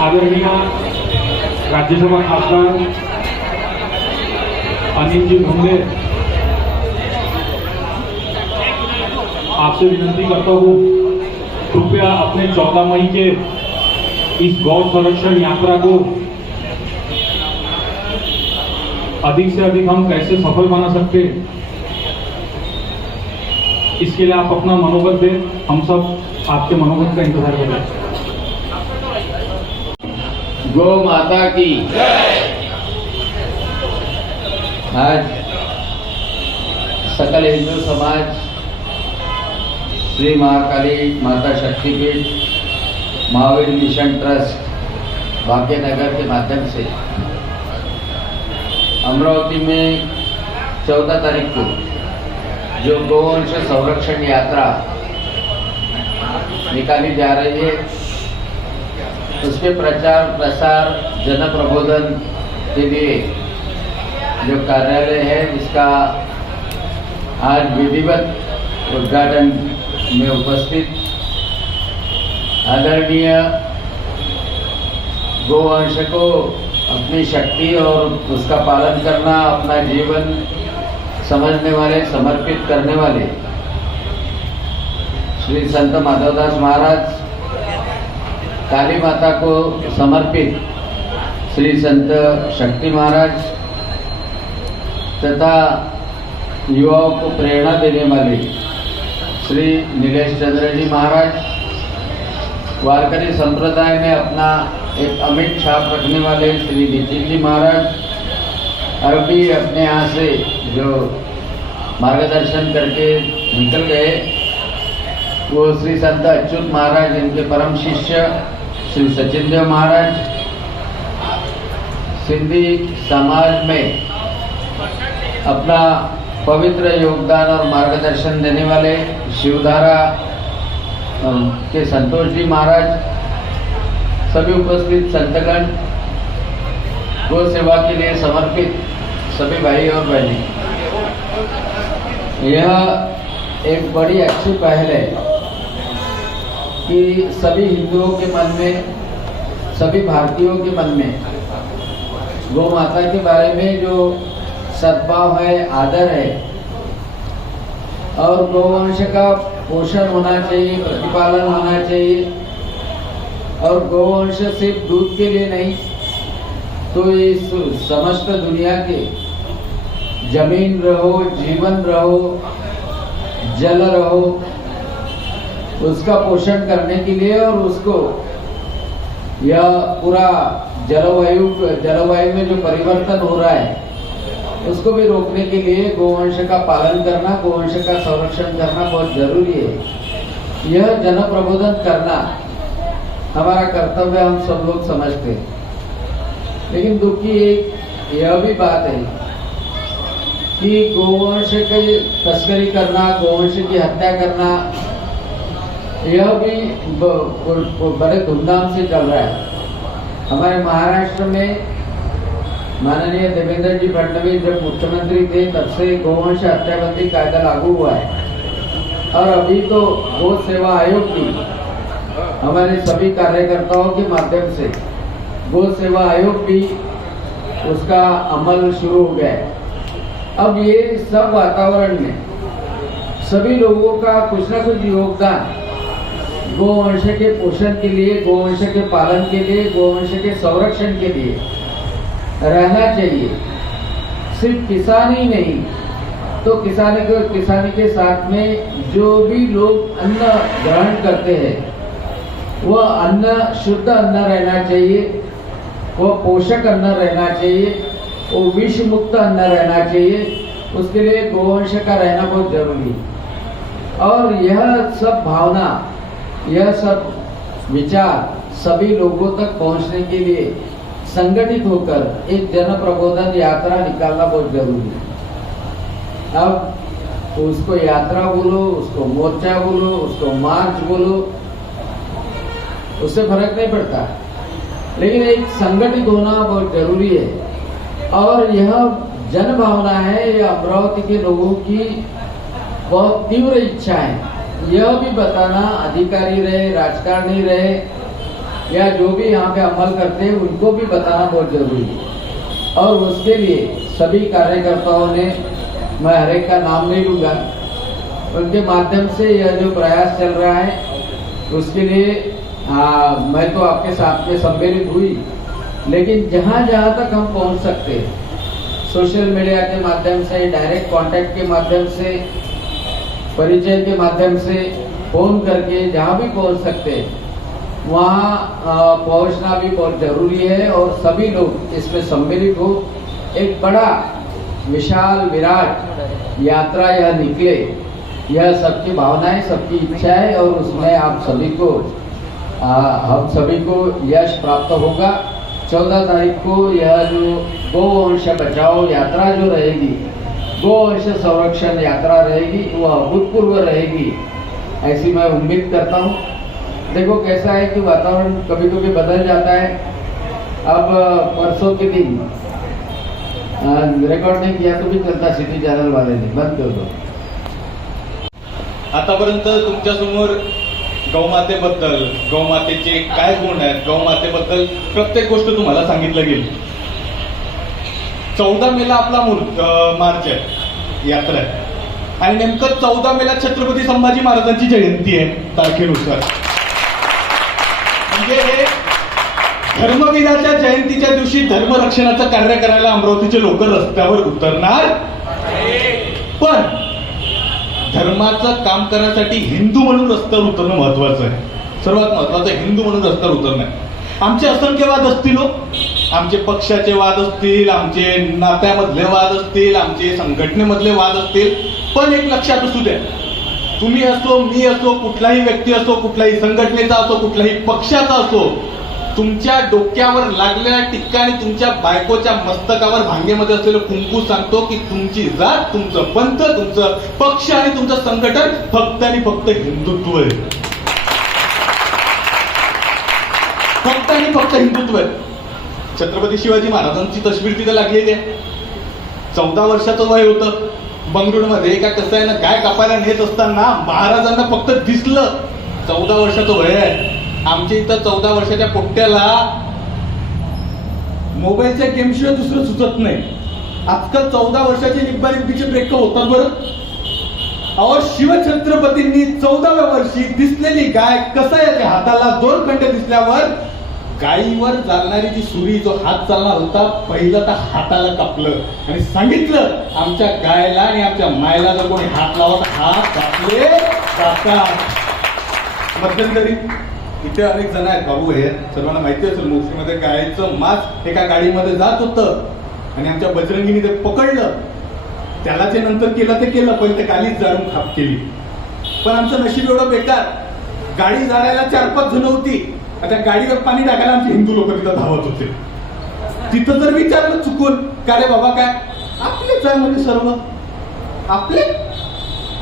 आदरणीय राज्यसभा खासदार अनिल जी भुंदे, आपसे विनती करता हूँ कृपया अपने 14 मई के इस गौ संरक्षण यात्रा को अधिक से अधिक हम कैसे सफल बना सकते, इसके लिए आप अपना मनोबल दें। हम सब आपके मनोबल का इंतजार करें। गौ माता की आज सकल हिंदू समाज श्री महाकाली माता शक्तिपीठ महावीर मिशन ट्रस्ट भाग्यनगर के माध्यम से अमरावती में 14 तारीख को जो गौवंश संरक्षण यात्रा निकाली जा रही है, उसके प्रचार प्रसार जन प्रबोधन के लिए जो कार्यालय है, इसका आज विधिवत उद्घाटन में उपस्थित आदरणीय गोवंश को अपनी शक्ति और उसका पालन करना, अपना जीवन समझने वाले, समर्पित करने वाले श्री संत माधवदास महाराज, काली माता को समर्पित श्री संत शक्ति महाराज तथा युवाओं को प्रेरणा देने वाले श्री नीलेश चंद्र जी महाराज, वारकरी संप्रदाय में अपना एक अमिट छाप रखने वाले श्री नितिन जी महाराज, और भी अपने यहाँ से जो मार्गदर्शन करके निकल गए वो श्री संत अच्युत महाराज, इनके परम शिष्य श्री सचिन देव महाराज, सिंधी समाज में अपना पवित्र योगदान और मार्गदर्शन देने वाले शिवधारा के संतोष जी महाराज, सभी उपस्थित संतगण, गो सेवा के लिए समर्पित सभी भाई और बहनें, यह एक बड़ी अच्छी पहल है कि सभी हिंदुओं के मन में, सभी भारतीयों के मन में गौ माता के बारे में जो सद्भाव है, आदर है और गौवंश का पोषण होना चाहिए, प्रतिपालन होना चाहिए। और गौवंश सिर्फ दूध के लिए नहीं, तो इस समस्त दुनिया के जमीन रहो, जीवन रहो, जल रहो, उसका पोषण करने के लिए और उसको यह पूरा जलवायु में जो परिवर्तन हो रहा है उसको भी रोकने के लिए गौवंश का पालन करना, गौवंश का संरक्षण करना बहुत जरूरी है। यह जन प्रबोधन करना हमारा कर्तव्य हम सब लोग समझते हैं। लेकिन दुख की एक यह भी बात है कि गौवंश की तस्करी करना, गौवंश की हत्या करना, यह भी बड़े धूमधाम से चल रहा है। हमारे महाराष्ट्र में माननीय देवेंद्र जी फडणवीस जब मुख्यमंत्री थे तब से गौवंश हत्याबंदी कायदा लागू हुआ है और अभी तो गौ सेवा आयोग भी हमारे सभी कार्यकर्ताओं के माध्यम से गौ सेवा आयोग भी उसका अमल शुरू हो गया है। अब ये सब वातावरण में सभी लोगों का कुछ ना कुछ योगदान गोवंश के पोषण के लिए, गोवंश के पालन के लिए, गोवंश के संरक्षण के लिए रहना चाहिए। सिर्फ किसान ही नहीं तो किसानी के साथ में जो भी लोग अन्न ग्रहण करते हैं वह अन्न शुद्ध अन्न रहना चाहिए, वह पोषक अन्न रहना चाहिए, वो विष मुक्त अन्न रहना चाहिए। उसके लिए गोवंश का रहना बहुत जरूरी है। और यह सब भावना, यह सब विचार सभी लोगों तक पहुंचने के लिए संगठित होकर एक जन प्रबोधन यात्रा निकालना बहुत जरूरी है। अब उसको यात्रा बोलो, उसको मोर्चा बोलो, उसको मार्च बोलो, उससे फर्क नहीं पड़ता, लेकिन एक संगठित होना बहुत जरूरी है। और यह जन भावना है, यह अमरावती के लोगों की बहुत तीव्र इच्छा है। यह भी बताना, अधिकारी रहे, राजकारणी रहे या जो भी यहाँ पे अमल करते हैं उनको भी बताना बहुत जरूरी है। और उसके लिए सभी कार्यकर्ताओं ने, मैं हर एक का नाम नहीं लूंगा, उनके माध्यम से यह जो प्रयास चल रहा है उसके लिए मैं तो आपके साथ में सम्मिलित हुई, लेकिन जहाँ जहाँ तक हम पहुँच सकते हैं, सोशल मीडिया के माध्यम से, डायरेक्ट कांटेक्ट के माध्यम से, परिचय के माध्यम से, फोन करके जहाँ भी पहुँच सकते हैं वहाँ पहुँचना भी बहुत जरूरी है। और सभी लोग इसमें सम्मिलित हो, एक बड़ा विशाल विराट यात्रा यह निकले, यह सबकी भावना है, सबकी इच्छा है। और उसमें आप सभी को, हम सभी को यश प्राप्त होगा। 14 तारीख को यह जो गोवंश बचाओ यात्रा जो रहेगी, गोवंश संरक्षण यात्रा रहेगी, वह अभूतपूर्व रहेगी, ऐसी मैं उम्मीद करता हूँ। देखो कैसा है कि वातावरण कभी कभी बदल जाता है। अब परसों के दिन रेकॉर्ड नहीं किया तो भी चलता, सिटी चॅनल वाल्याने बंद कर दो। आतापर्यंत तुमच्यासमोर गौमातेबद्दल, गौमातेचे काय गुण आहेत, गौमातेबद्दल प्रत्येक गोष्ट तुम्हाला सांगितलं गेली। 14 मेला आपला मार्च आहे, यात्रा आहे, आणि नेमकं 14 मेला छत्रपती संभाजी महाराजांची जयंती आहे तारखेनुसार। म्हणजे हे धर्मवीराच्या जयंतीच्या दिवशी धर्मरक्षणाचं कार्य करायला अमरावतीचे लोक रस्त्यावर उतरणार, पण धर्माचं काम करण्यासाठी हिंदू म्हणून रस्त्यावर उतरणं महत्वाचं आहे। सर्वात महत्वाचं हिंदू म्हणून रस्त्यावर उतरणं आहे। आमचे असंख्य वाद असतील, आमचे पक्षाचे वाद असतील, आमचे नात्यामधले वाद असतील, आमचे संघटनेमधले वाद असतील, पण एक लक्षात असू द्या, तुम्ही असो, मी असो, कुठलाही व्यक्ती असो, कुठलाही संघटनेचा असो, कुठलाही पक्षाचा असो, तुमच्या डोक्यावर लागलेला टिक्का आणि तुमच्या बायकोच्या मस्तकावर भांगेमध्ये असलेलं कुंकू सांगतो की तुमची जात, तुमचं पंथ, तुमचं पक्ष आणि तुमचं संघटन फक्त आणि फक्त हिंदुत्व आहे, फक्त आणि फक्त हिंदुत्व आहे। छत्रपती शिवाजी महाराजांची तस्वीर तिथे लागलेली आहे। 14 वर्षाचं वय होतं बंगळुरूमध्ये, का कसं आहे ना, गाय कापायला नेत असताना महाराजांना फक्त दिसलं 14 वर्षाचं वय आहे। आमच्या इथं 14 वर्षाच्या पोट्ट्याला मोबाईलच्या गेमशिवाय दुसरं सुचत नाही। आजकाल 14 वर्षाचे निब्बानिब्बीचे ब्रेक होतात बरं। अहो, शिवछत्रपतींनी 14व्या वर्षी दिसलेली गाय कसं आहे, हाताला 2 कंडे दिसल्यावर गायीवर चालणारी जी सुरी, जो हात चालणार होता, पहिलं तर हाताला कापलं आणि सांगितलं आमच्या गायला आणि आमच्या मायला जर कोणी हात लावत हात कापले जातात। मध्यंतरी इथे अनेक जण आहेत, बाबू हे सर्वांना माहिती असेल, मोक्षीमध्ये गायचं मांस एका गाडीमध्ये जात होतं आणि आमच्या बजरंगीने ते पकडलं, त्याला जे नंतर केलं ते केलं, पण ते गालीच जाळून खाप केली। पण आमचं नशीब एवढं बेकार, गाडी जाळायला 4-5 जण होती, त्या गाडीवर पाणी टाकायला आमचे हिंदू लोक तिथं धावत होते। तिथं जर विचारलं चुकून, का रे बाबा काय, आपलेच आहे म्हणजे सर्व आपले।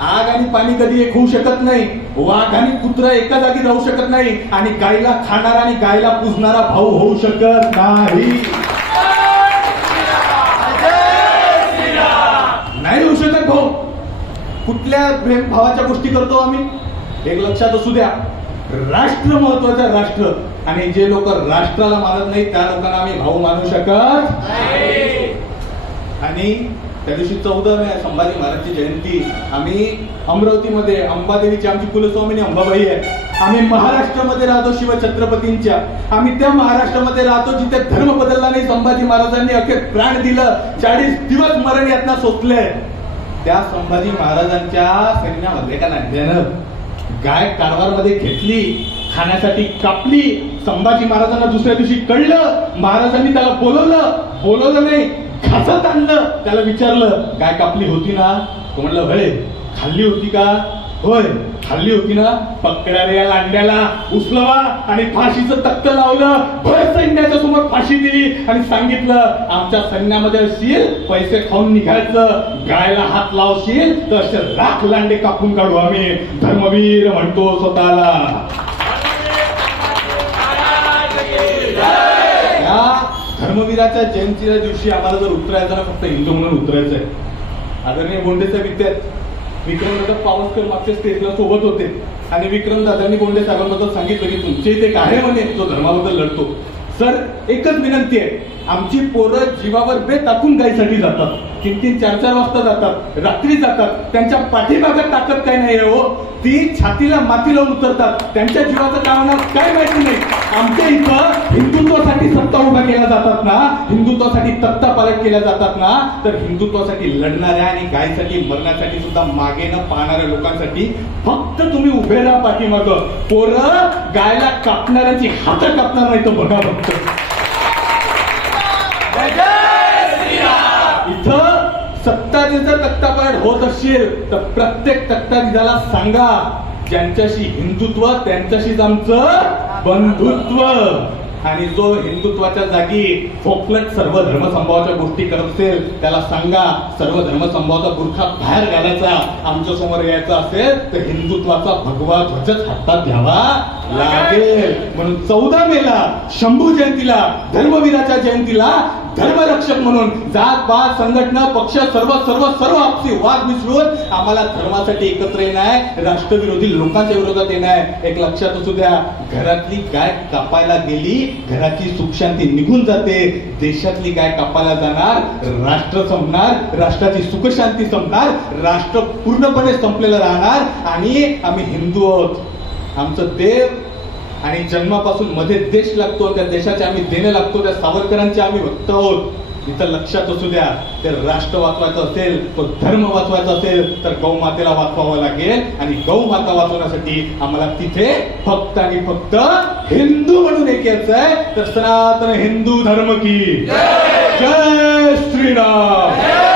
आग आणि पाणी कधी एक होऊ शकत नाही, वाघ आणि कुत्रा एका जागी राहू शकत नाही, आणि गायला खाणारा आणि गायला पुजणारा भाऊ होऊ शकत नाही, नाही होऊ शकत भाऊ। कुठल्या प्रेम भावाच्या गोष्टी करतो आम्ही, एक लक्षात असू द्या, राष्ट्र महत्वाचं, राष्ट्र आणि जे लोक राष्ट्राला मानत नाही त्या लोकांना आम्ही भाऊ मानू शकत. आणि त्या दिवशी 14 मे संभाजी महाराजची जयंती. आम्ही अमरावतीमध्ये अंबादेवीची आमची कुलस्वामिनी अंबाबाई आहे. आम्ही महाराष्ट्रामध्ये राहतो शिवछत्रपतींच्या. आम्ही त्या महाराष्ट्रामध्ये राहतो जिथे धर्म बदलला नाही. संभाजी महाराजांनी अखेर प्राण दिलं, 40 दिवस मरण यातना सोसले. त्या संभाजी महाराजांच्या सैन्यामध्ये एका नाट्यानं गाय कारवारमध्ये घेतली, खाण्यासाठी कापली. संभाजी महाराजांना दुसऱ्या दिवशी कळलं. महाराजांनी त्याला बोलवलं नाही, घासत आणलं. त्याला विचारलं काय कापली होती ना? तो म्हणलं होय. खाल्ली होती का? होय खाल्ली होती ना. पकडा रे या लांड्याला, उचलवा आणि फाशीचं तख्त लावलं. भर सैन्याच्या समोर फाशी दिली आणि सांगितलं आमच्या सैन्यामध्ये असशील पैसे खाऊन निघायचं, गायला हात लावशील तर असे लाख लांडे कापून काढू आम्ही. धर्मवीर म्हणतो स्वतःला. धर्मवीराच्या जयंतीच्या दिवशी आम्हाला जर उतरायचं ना फक्त हिंदू म्हणून उतरायचं आहे. आदरणीय गोंडेचा विद्यार्थी विक्रमदादा पावसकर मागच्या स्टेजला सोबत होते आणि विक्रमदादांनी गोंडे साहेबांबद्दल सांगितलं की तुमचे इथे एक आहे म्हणे जो धर्माबद्दल लढतो. सर एकच विनंती आहे, आमची पोरं जीवावर बेत टाकून गायीसाठी जातात. 3-3, 4-4 वाजता जातात, रात्री जातात. त्यांच्या पाठीमागत ताकद काय नाही आहे हो. ती छातीला माती लावून उतरतात. त्यांच्या जीवाचं काय होणार काय माहिती नाही. आमच्या इथं हिंदुत्वासाठी सत्ता उभा केल्या जातात ना, हिंदुत्वासाठी तख्ता पालट केल्या जातात ना, तर हिंदुत्वासाठी लढणाऱ्या आणि गायीसाठी मरण्यासाठी सुद्धा मागे न पाहणाऱ्या लोकांसाठी फक्त तुम्ही उभे राहा पाठीमागं. पोरं गायला कापणाऱ्यांची हात कापणार नाही तर बघा फक्त. इथं सत्ताधीचा तख्तापालट होत असेल तर प्रत्येक तख्ताधीशाला सांगा ज्यांच्याशी हिंदुत्व त्यांच्याशीच आमचं बंधुत्व. आणि जो हिंदुत्वाच्या जागी फोकलट सर्व धर्मसंभावाच्या गोष्टी करत असेल त्याला सांगा सर्व धर्मसंभावाचा बुरखा बाहेर घालायचा. आमच्या समोर यायचं असेल तर हिंदुत्वाचा भगवा ध्वजच हातात घ्यावा लागेल. म्हणून 14 मेला शंभू जयंतीला, धर्मवीराच्या जयंतीला धर्मरक्षक म्हणून जात पात संघटना पक्ष सर्व आपसी वाद विसरून आम्हाला धर्मासाठी एकत्र येणं आहे, राष्ट्रविरोधी लोकांच्या विरोधात येणं आहे. एक लक्षात असू द्या, घरातली गाय कापायला गेली घराची सुखशांती निघून जाते. देशातली गाय कापायला जाणार राष्ट्र संपणार, राष्ट्राची सुखशांती संपणार, राष्ट्र पूर्णपणे संपलेलं राहणार. आणि आम्ही हिंदू आहोत, आमचं देव आणि जन्मापासून मध्ये देश लागतो, त्या देशाचे आम्ही देणे लागतो, त्या सावरकरांचे आम्ही भक्त आहोत. इथं लक्षात असू द्या, ते राष्ट्र वाचवायचं असेल, तो धर्म वाचवायचा असेल तर गौमातेला वाचवावं लागेल. आणि गौमाता वाचवण्यासाठी आम्हाला तिथे फक्त आणि फक्त हिंदू म्हणून एक यायचं आहे. तर सनातन हिंदू धर्म की जय श्रीराम.